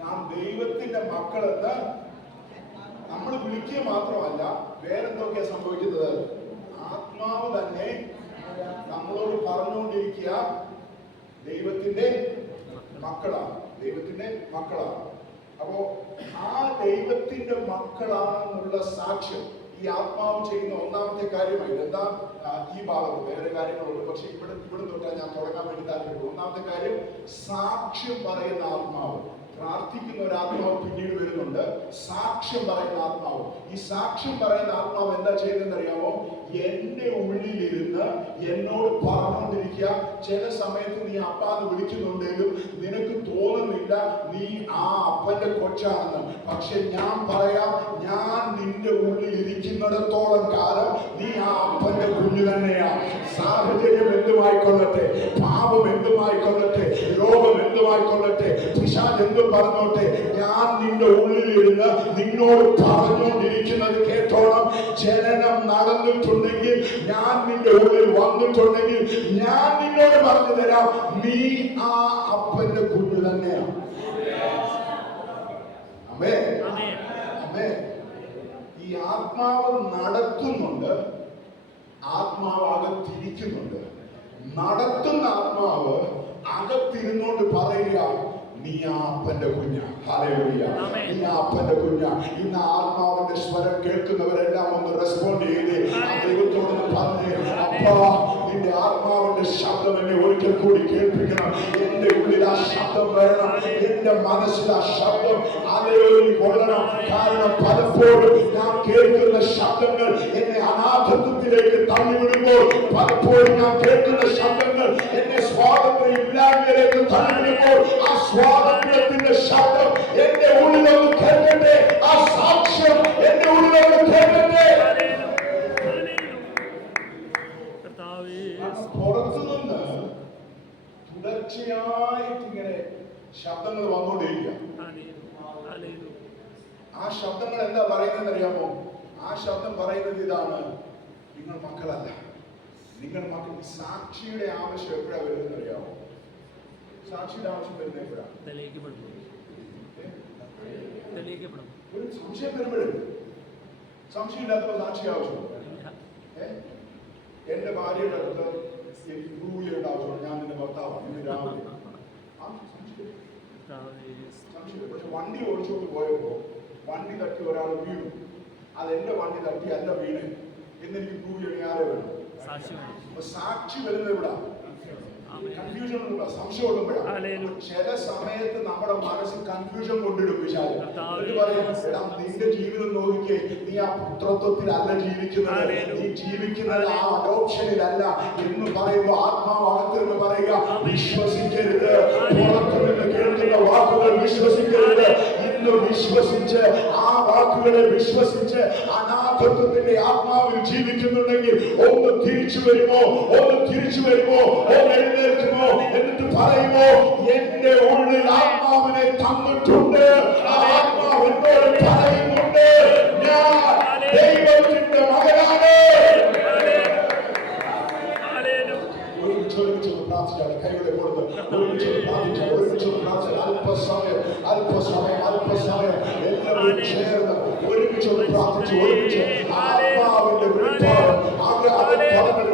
നാം ദൈവത്തിന്റെ മക്കളെന്ന് നമ്മൾ വിളിക്കുക മാത്രമല്ല, വേറെന്തൊക്കെയാ സംഭവിക്കുന്നത്? ആത്മാവ് തന്നെ നമ്മളോട് പറഞ്ഞുകൊണ്ടിരിക്കുക, ദൈവത്തിന്റെ മക്കളാണ്, ദൈവത്തിന്റെ മക്കളാണ്. അപ്പോ ആ ദൈവത്തിന്റെ മക്കളാണെന്നുള്ള സാക്ഷ്യം ഈ ആത്മാവ് ചെയ്യുന്ന ഒന്നാമത്തെ കാര്യമായി. എന്താ ഈ ഭാഗത്ത് വേറെ കാര്യങ്ങളുണ്ട്, പക്ഷെ ഇവിടെ തൊട്ടാൽ ഞാൻ തുടങ്ങാൻ വേണ്ടി താല്പര്യപ്പെടും. ഒന്നാമത്തെ കാര്യം, സാക്ഷ്യം പറയുന്ന ആത്മാവ്. പ്രാർത്ഥിക്കുന്ന ഒരു ആത്മാവ് പിന്നീട് വരുന്നുണ്ട്, സാക്ഷ്യം പറയുന്ന ആത്മാവ്. ഈ സാക്ഷ്യം പറയുന്ന ആത്മാവ് എന്താ ചെയ്യുന്നതെന്ന് അറിയാമോ? എന്റെ ഉള്ളിലിരുന്ന് എന്നോട് പറഞ്ഞുകൊണ്ടിരിക്കുക. ചില സമയത്ത് നീ അപ്പാന്ന് വിളിക്കുന്നുണ്ടെങ്കിലും നിനക്ക് തോന്നുന്നില്ല നീ ആ അപ്പന്റെ കൊച്ചാണെന്ന്. പക്ഷെ ഞാൻ പറയാം, ഞാൻ നിന്റെ ഉള്ളിൽ ഇരിക്കുന്നിടത്തോളം കാലം നീ ആ അപ്പന്റെ കുഞ്ഞു തന്നെയാണ്. സാഹചര്യം എന്ത് എന്തുമായിക്കൊള്ളട്ടെ, പാപം എന്തുമായിക്കൊള്ളട്ടെ, രോഗം എന്തുമായിക്കൊള്ളട്ടെ, പിശാച് എന്തും പറഞ്ഞോട്ടെ, ഞാൻ നിന്റെ ഉള്ളിലിരുന്ന് നിന്നോട് പറഞ്ഞുകൊണ്ടിരിക്കുന്നത് കേട്ടോണം. ജനനം നടന്നിട്ടുണ്ടെങ്കിൽ, ഞാൻ നിന്റെ ഉള്ളിൽ വന്നിട്ടുണ്ടെങ്കിൽ, ഞാൻ നിന്നോട് പറഞ്ഞു തരാം, നീ ആ അപ്പന്റെ കുഞ്ഞു തന്നെയാണ്. അമേ അമേ. ഈ ആത്മാവ് നടത്തുന്നുണ്ട്, ആത്മാവ് അകത്തിരിക്കുന്നുണ്ട്. നടത്തുന്ന ആത്മാവ് അകത്തിരുന്നോണ്ട് പറയുക, നീ ആ അപ്പന്റെ കുഞ്ഞ. ഹല്ലേലൂയ, നീ ആ അപ്പന്റെ കുഞ്ഞ. ഇന്ന് ആത്മാവിന്റെ സ്വരം കേൾക്കുന്നവരെല്ലാം ഒന്ന് റെസ്പോണ്ട് ചെയ്ത് ദൈവത്തോട് പറഞ്ഞ്, അപ്പാ നിന്റെ ആത്മാവിന്റെ ശബ്ദം എന്നെ ഒരിക്കൽ കൂടി കേൾപ്പിക്കണം. എന്റെ ഉള്ളിൽ ആ ശബ്ദം വരണം, എന്റെ മനസ്സിൽ ആ ശബ്ദം അലയൊലി കൊള്ളണം. കാരണം പലപ്പോഴും ഞാൻ കേൾക്കുന്ന ശബ്ദങ്ങൾ എന്നെ അനാഥത്വത്തിലേക്ക് തള്ളിവിടുമ്പോൾ, പലപ്പോഴും ഞാൻ കേൾക്കുന്ന ശബ്ദങ്ങൾ എന്നെ സ്വാതന്ത്ര്യം ഇല്ലായ്മയിലേക്ക് തള്ളിവിടുമ്പോൾ, ആ സ്വാതന്ത്ര്യത്തിന്റെ ശബ്ദം എന്റെ ഉള്ളിലൊന്ന് കേൾക്കട്ടെ, ആ സാക്ഷ്യം എന്റെ ഉള്ളിലൊന്ന് കേൾക്കട്ടെ. പുറത്തുനിന്ന് തുടർച്ചയായിട്ട് ഇങ്ങനെ ശബ്ദങ്ങൾ വന്നുകൊണ്ടിരിക്കുക. ആ ശബ്ദങ്ങൾ എന്താ പറയുന്നത് അറിയാമോ? ആ ശബ്ദം പറയുന്നത് ഇതാണ്, നിങ്ങൾ മക്കളല്ല, നിങ്ങൾ മക്കൾ. സാക്ഷിയുടെ ആവശ്യം എപ്പോഴാ വരുന്നത് അറിയാമോ? സാക്ഷിയുടെ ആവശ്യം വരുന്നത് എപ്പോഴാണ്? ഒരു സംശയം വരുമ്പോഴേ. സംശയം ഇല്ലാത്തപ്പോൾ സാക്ഷി ആവശ്യം. എന്റെ ഭാര്യയുടെ അടുത്ത് എനിക്ക് പ്രൂവ് ചെയ്യേണ്ട ആവശ്യമാണ്, ഞാൻ നിന്റെ ഭർത്താവാണ് ഇന്ന് രാവിലെ. പക്ഷെ വണ്ടി ഓടിച്ചോണ്ട് പോയപ്പോ വണ്ടി തട്ടി ഒരാൾ വീണു. അതെന്റെ വണ്ടി തട്ടി അല്ല വീണ് എന്നെനിക്ക് പ്രൂവ് ചെയ്യണമെങ്കിൽ ആരെ വേണം? സാക്ഷി വരുന്നത് ഇവിടെ. കൺഫ്യൂഷൻ ഒന്നും സംശയം ഒന്നുമ്പോഴാണ്. ചില സമയത്ത് നമ്മുടെ മനസ്സിൽ കൺഫ്യൂഷൻ കൊണ്ടിടും പിശാച്. പറയും, എടാ നിന്റെ ജീവിതം നോക്കിക്കേ, നീ ആ പുത്രത്വത്തിലല്ല ജീവിക്കുന്നത്, നീ ജീവിക്കുന്നത് ആ അഡോപ്ഷനിലല്ല എന്ന് പറയുമ്പോൾ ആത്മാവ് അകത്തിരുന്ന് പറയുക, വിശ്വസിക്കരുത്. പുറത്തുനിന്ന് കേൾക്കുന്ന വാക്കുകൾ വിശ്വസിക്കരുത്. ഇന്ന് വിശ്വസിച്ച് ആ വാക്കുകളെ വിശ്വസിച്ച് അനാഥത്വത്തിന്റെ ആത്മാവിൽ ജീവിക്കുന്നുണ്ടെങ്കിൽ ഒന്ന് തിരിച്ചു വരുമോ, ഒന്ന് തിരിച്ചു വരുമോ, ഒന്ന് എഴുന്നേൽക്കുമോ, എന്നിട്ട് പറയുമോ, എന്റെ ഉള്ളിൽ ആത്മാവിനെ തന്നിട്ടുണ്ട്. ആ ആത്മാവ് എന്നോട് പറയുന്നുണ്ട്, ഞാൻ ദൈവത്തിന്റെ മകനാണ്. ഒരുമിച്ച് പ്രാർത്ഥിച്ചാണ്, കൈകളെ കൊടുത്ത് ഒരുമിച്ച് പ്രാർത്ഥിച്ചാൽ, ഒരുമിച്ച് പ്രാർത്ഥിച്ചാൽ. അല്പസമയം എല്ലാവരും ചേർന്ന് ഒരുമിച്ച് പ്രാർത്ഥിച്ച്, ഒരുമിച്ച് ആത്മാവിന്റെ വെളിപ്പാട്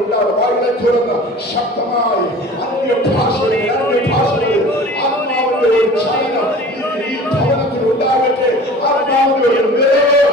ഉണ്ടാകും. വായിലെ തുറന്ന് ശക്തമായി അന്യഭാഷകളിൽ ആത്മാവിന്റെ ഒരു ചലനം ഈ ഭവനത്തിൽ ഉണ്ടാകട്ടെ. ആത്മാവിന്റെ ഒരു നിറവ്.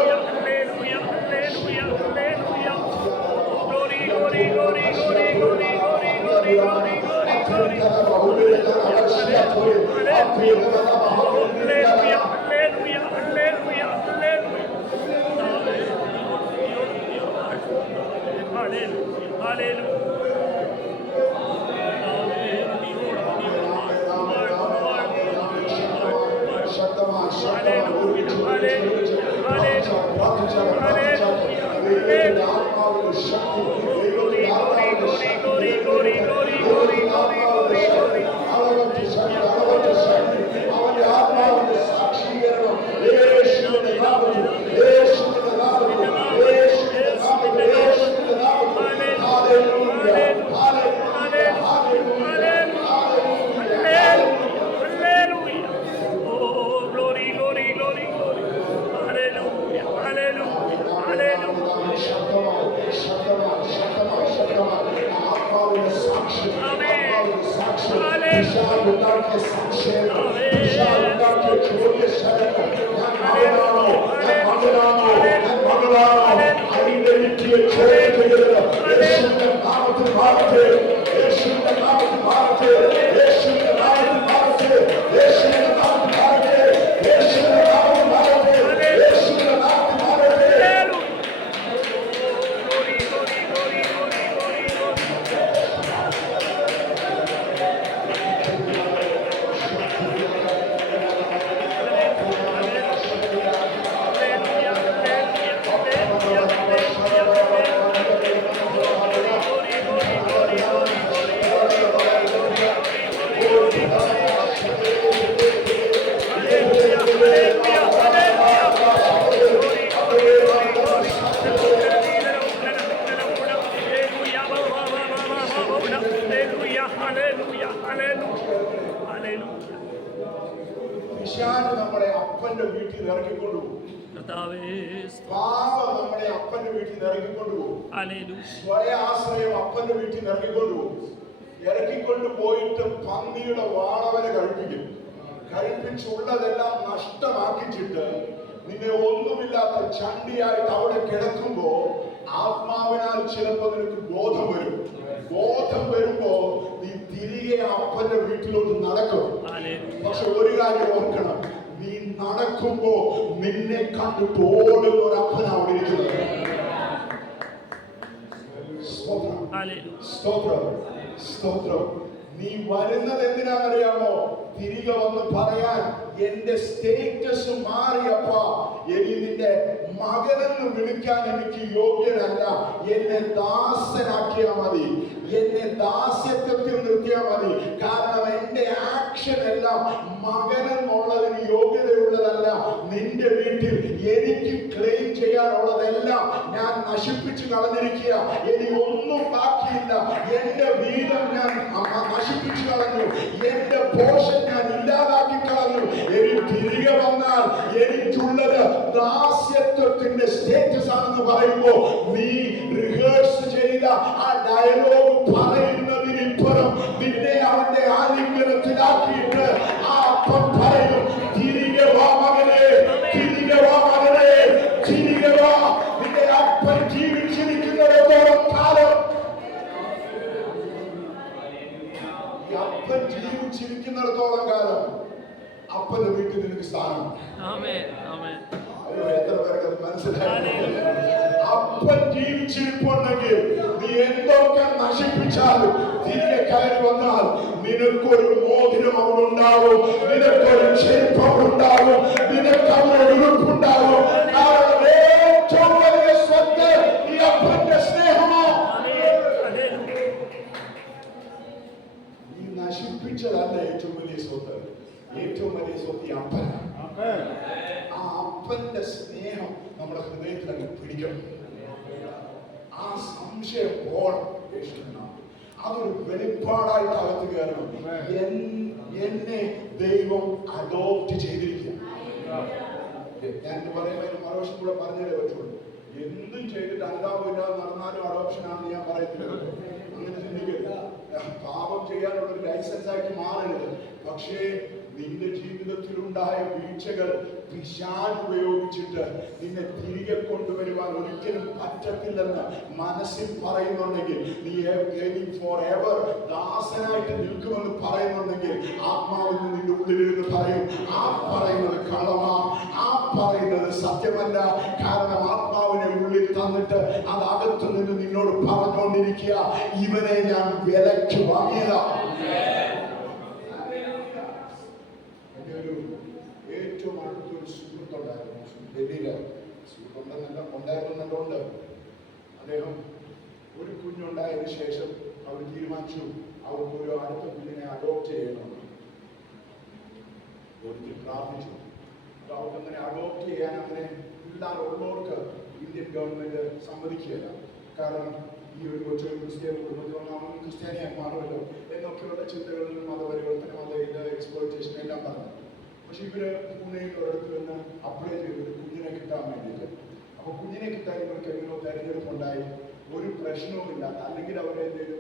പിശാച് നമ്മളെ അപ്പന്റെ വീട്ടിൽ ഇറക്കിക്കൊണ്ടുപോകും. പാപം നമ്മളെ അപ്പന്റെ വീട്ടിൽ ഇറക്കിക്കൊണ്ടുപോകും. സ്വയ ആശ്രയം അപ്പന്റെ വീട്ടിൽ ഇറക്കിക്കൊണ്ടുപോകും. ഇറക്കിക്കൊണ്ട് പോയിട്ട് പന്നിയുടെ വാളവരെ കഴിപ്പിക്കും. കഴിപ്പിച്ചുള്ളതെല്ലാം നഷ്ടമാക്കിച്ചിട്ട് നിന്നെ ഒന്നുമില്ലാത്ത ചണ്ടിയായിട്ട് അവിടെ കിടക്കുമ്പോ ആത്മാവിനാൽ ചിലപ്പോ നിനക്ക് ബോധം വരും. ബോധം വരുമ്പോ നീ തിരികെ അപ്പന്റെ വീട്ടിലോട്ട് നടക്കും. പക്ഷെ ഒരു കാര്യം ഓർക്കണം, നീ നടക്കുമ്പോ നിന്നെ കണ്ടിട്ട് ഓടുന്ന ഒരു അപ്പൻ അവിടെ ഇരിക്കുന്നത്. സ്തോത്രം, സ്തോത്രം. നീ വരുന്നത് എന്തിനാണെന്നറിയാമോ? തിരികെ വന്ന് പറയാൻ, എന്റെ സ്റ്റേറ്റസ് മാറിയപ്പോ ഇനി നിന്റെ മകനെന്ന് വിളിക്കാൻ എനിക്ക് യോഗ്യനല്ല, എന്നെ ദാസനാക്കിയാ മതി, എന്നെ ദാസ്യത്വത്തിൽ നിർത്തിയാൽ മതി. കാരണം എന്റെ ആക്ഷൻ എല്ലാം മകനെന്നുള്ളതിന് യോഗ്യതയുള്ളതല്ല. നിന്റെ വീട്ടിൽ എനിക്ക് ക്ലെയിം ചെയ്യാനുള്ളതെല്ലാം ഞാൻ നശിപ്പിച്ചു കളഞ്ഞിരിക്കുക. ഇനി ഒന്നും ബാക്കിയില്ല. എന്റെ വീതം ഞാൻ നശിപ്പിച്ചു കളഞ്ഞു, എന്റെ പോഷൻ ഞാൻ ഇല്ലാതാക്കി കളഞ്ഞു. ഇനി തിരികെ വന്നാൽ എനിക്കുള്ളത് ദാസ്യത്വത്തിന്റെ സ്റ്റേറ്റസ് ആണെന്ന് പറയുമ്പോ നീ റിഹേഴ്സ് ചെയ്ത ആ ഡയലോഗ് പറയുന്നതിനിപ്പുറം നിന്നെ അവന്റെ ആലിംഗനത്തിലാക്കിയിട്ട് ആ അപ്പം പറയും, തിരികെ വാ മകനെ, തിരികെ വാ മകനെ, തിരികെ വാ. നിന്റെ അപ്പൻ ജീവിച്ചിരിക്കുന്നിടത്തോളം കാലം, ഈ അപ്പൻ ജീവിച്ചിരിക്കുന്നിടത്തോളം കാലം അപ്പന്റെ വീട്ടിൽ നിനക്ക് സ്ഥാനം. എത്ര പേർക്ക് അത് മനസ്സിലായി? അപ്പൻ ജീവിച്ചിരിപ്പുണ്ടെങ്കിൽ നീ എന്തൊക്കെ നശിപ്പിച്ചാലും തിരികെ കയറി വന്നാൽ നിനക്കൊരു മോതിരം അവിടെ ഉണ്ടാവും, നിനക്കൊരു ചെരുപ്പ് അവിടെ ഉണ്ടാവും, നിനക്ക് അവിടെ ഉടുപ്പുണ്ടാവും. കാരണം ഏറ്റവും വലിയ സ്വത്ത് ഈ അപ്പന്റെ സ്നേഹമോ. നീ നശിപ്പിച്ചതല്ല ഏറ്റവും വലിയ സ്വത്ത്. ഏറ്റവും വലിയ സ്വത്ത് ഈ അപ്പനാണ്. ആ അപ്പന്റെ സ്നേഹം നമ്മുടെ ഹൃദയത്തിൽ അങ്ങ് പിടിക്കണം. ആ സംശയം പോകണം. അതൊരു വെളിപ്പാടായിട്ട് അകത്ത് കയറണം. എന്നെ ദൈവം അഡോപ്റ്റ് ചെയ്തിരിക്കുക. ഞാൻ പറയുമ്പോൾ മറുവശം കൂടെ പറഞ്ഞതേ പറ്റുള്ളൂ. എന്തും ചെയ്തിട്ട് അനുതാപമില്ലാതെ നടന്നാലും അഡോപ്ഷൻ ആണെന്ന് ഞാൻ പറയത്തില്ല. അങ്ങനെ ചിന്തിക്കരുത്. പാപം ചെയ്യാനുള്ളൊരു ലൈസൻസ് ആയിട്ട് മാറരുത്. പക്ഷേ നിന്റെ ജീവിതത്തിലുണ്ടായ വീഴ്ചകൾ പിശാച് ഉപയോഗിച്ചിട്ട് നിന്നെ തിരികെ കൊണ്ടുവരുവാൻ ഒരിക്കലും പറ്റത്തില്ലെന്ന് മനസ്സിൽ പറയുന്നുണ്ടെങ്കിൽ, നീ ഫോർ എവർ ദാസനായിട്ട് നിൽക്കുമെന്ന് പറയുന്നുണ്ടെങ്കിൽ, ആത്മാവിൽ നിന്ന് നിന്റെ ഉള്ളിലിരുന്ന് പറയും, ആ പറയുന്നത് കളവാ, ആ പറയുന്നത് സത്യമല്ല. കാരണം ആത്മാവിനെ ഉള്ളിൽ തന്നിട്ട് അത് അകത്തു നിന്ന് നിന്നോട് പറഞ്ഞുകൊണ്ടിരിക്കുക, ഇവനെ ഞാൻ വിലയ്ക്ക് വാങ്ങിയതാ. ഏറ്റവും അടുത്തൊരു സുഹൃത്തുണ്ടായിരുന്നു ഡൽഹിയില്. ഉണ്ടായിരുന്നുണ്ട്. അദ്ദേഹം ഒരു കുഞ്ഞുണ്ടായതിനു ശേഷം അവർ തീരുമാനിച്ചു അവർക്കൊരു അടുത്ത കുഞ്ഞിനെ അഡോപ്റ്റ് ചെയ്യണമെന്ന്. ഒരിക്കൽ പ്രാർത്ഥിച്ചു. അപ്പൊ അവർക്കങ്ങനെ അഡോപ്റ്റ് ചെയ്യാൻ അങ്ങനെ പിള്ളേരുള്ളവർക്ക് ഇന്ത്യൻ ഗവൺമെന്റ് സമ്മതിക്കുകയില്ല. കാരണം ഈ ഒരു കൊച്ചു ക്രിസ്ത്യൻ കുടുംബത്തിൽ അവൻ ക്രിസ്ത്യാനിയായി മാറുമല്ലോ എന്നൊക്കെയുള്ള ചിന്തകളിൽ മതപരിവർത്തനം, മത എക്സ്പ്ലോയിറ്റേഷൻ എല്ലാം പറഞ്ഞു. പക്ഷെ ഇവര് പൂനെയിൽ ഒരിടത്ത് നിന്ന് അപ്ലൈ ചെയ്തത് കുഞ്ഞിനെ കിട്ടാൻ വേണ്ടിയിട്ട്. അപ്പൊ കുഞ്ഞിനെ കിട്ടാൻ ഇവർക്ക് എങ്ങനെയോ തെരഞ്ഞെടുപ്പുണ്ടായി. ഒരു പ്രശ്നവുമില്ല. അല്ലെങ്കിൽ അവരെന്തെങ്കിലും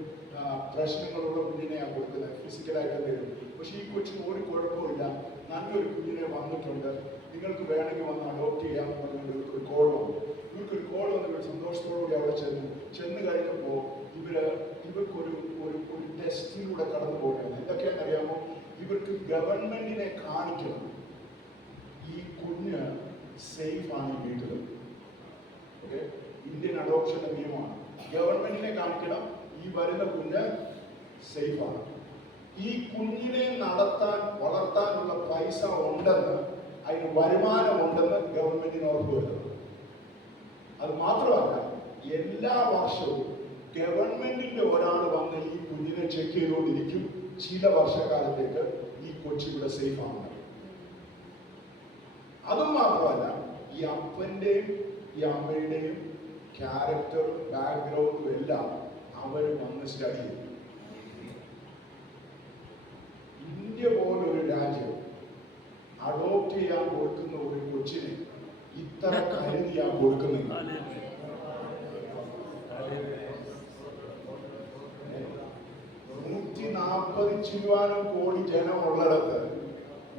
പ്രശ്നങ്ങളുള്ള കുഞ്ഞിനെയാണ് കൊടുക്കുന്നത്, ഫിസിക്കലായിട്ട് എന്തെങ്കിലും. പക്ഷെ ഈ കൊച്ചിന് ഒരു കുഴപ്പമില്ല, നല്ലൊരു കുഞ്ഞിനെ വന്നിട്ടുണ്ട്, നിങ്ങൾക്ക് വേണമെങ്കിൽ വന്ന് അഡോപ്റ്റ് ചെയ്യാമെന്ന് പറഞ്ഞുകൊണ്ട് ഇവർക്കൊരു കോൾ വന്നു. ഇവർക്കൊരു കോൾ വന്നിട്ട് സന്തോഷത്തോടുകൂടി അവിടെ ചെന്ന് കഴിഞ്ഞപ്പോൾ ഇവർക്കൊരു ടെസ്റ്റിലൂടെ കടന്നു പോകുന്നത് എന്തൊക്കെയാണെന്നറിയാമോ? ഇവർക്ക് ഗവൺമെന്റിനെ കാണിക്കണം ഈ കുഞ്ഞ് സേഫ് ആണ് ഈ വീട്ടിൽ. ഓക്കെ, ഇന്ത്യൻ അഡോപ്ഷന്റെ നിയമമാണ്. ഗവൺമെന്റിനെ കാണിക്കണം ഈ വരുന്ന കുഞ്ഞ് സേഫ് ആണ്. ഈ കുഞ്ഞിനെ വളർത്താനുള്ള പൈസ ഉണ്ടെന്ന്, അതിന് വരുമാനം ഉണ്ടെന്ന് ഗവൺമെന്റിന് ഉറപ്പ് വരുന്നത്. അത് മാത്രമല്ല, എല്ലാ വർഷവും ഗവൺമെന്റിന്റെ ഒരാൾ വന്ന് ഈ കുഞ്ഞിനെ ചെക്ക് ചെയ്തുകൊണ്ടിരിക്കും. ചില വർഷക്കാലത്തേക്ക് ഈ കൊച്ചിവിടെ സേഫ് ആണ്. അതും മാത്രമല്ല, ഈ അപ്പന്റെയും ഈ അമ്മയുടെയും ക്യാരക്ടറും ബാക്ക്ഗ്രൗണ്ടും എല്ലാം അവർ വന്ന് സ്റ്റഡി ചെയ്യും. ഇന്ത്യ പോലൊരു രാജ്യം അഡോപ്റ്റ് ചെയ്യാൻ കൊടുക്കുന്ന ഒരു കൊച്ചിന് ഇത്ര കരുതിയാ കൊടുക്കുന്നില്ല. 140 കോടി ജനമുള്ളിടത്ത്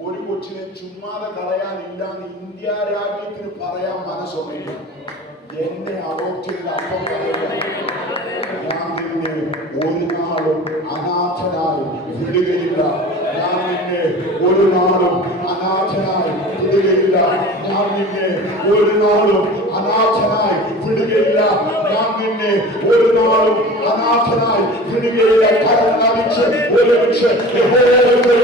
ഒരു കൊച്ചിനെ ചുമ്മാതെ കളയാനില്ലാന്ന് ഇന്ത്യ രാജ്യത്തിന് പറയാൻ മനസ്സുണ്ടെങ്കിൽ എന്നെ അഡോപ്റ്റ് ചെയ്ത അപ്പം പറയുക, ഞാൻ നിന്നെ ഒരു നാളും അനാഥനായി വിടുകയില്ല. ഞാൻ നിന്നെ ഒരു നാളും അനാഥനായി വിടുകയില്ല. ഞാൻ നിന്നെ ഒരു നാളും അനാഥനായി വിടുകയില്ല. ഞാൻ നിന്നെ ഒരു നാളും അനാഥനായി വിടുകയില്ല. കരം നടിച്ച് ഒരുമിച്ച് യഹോവയുടെ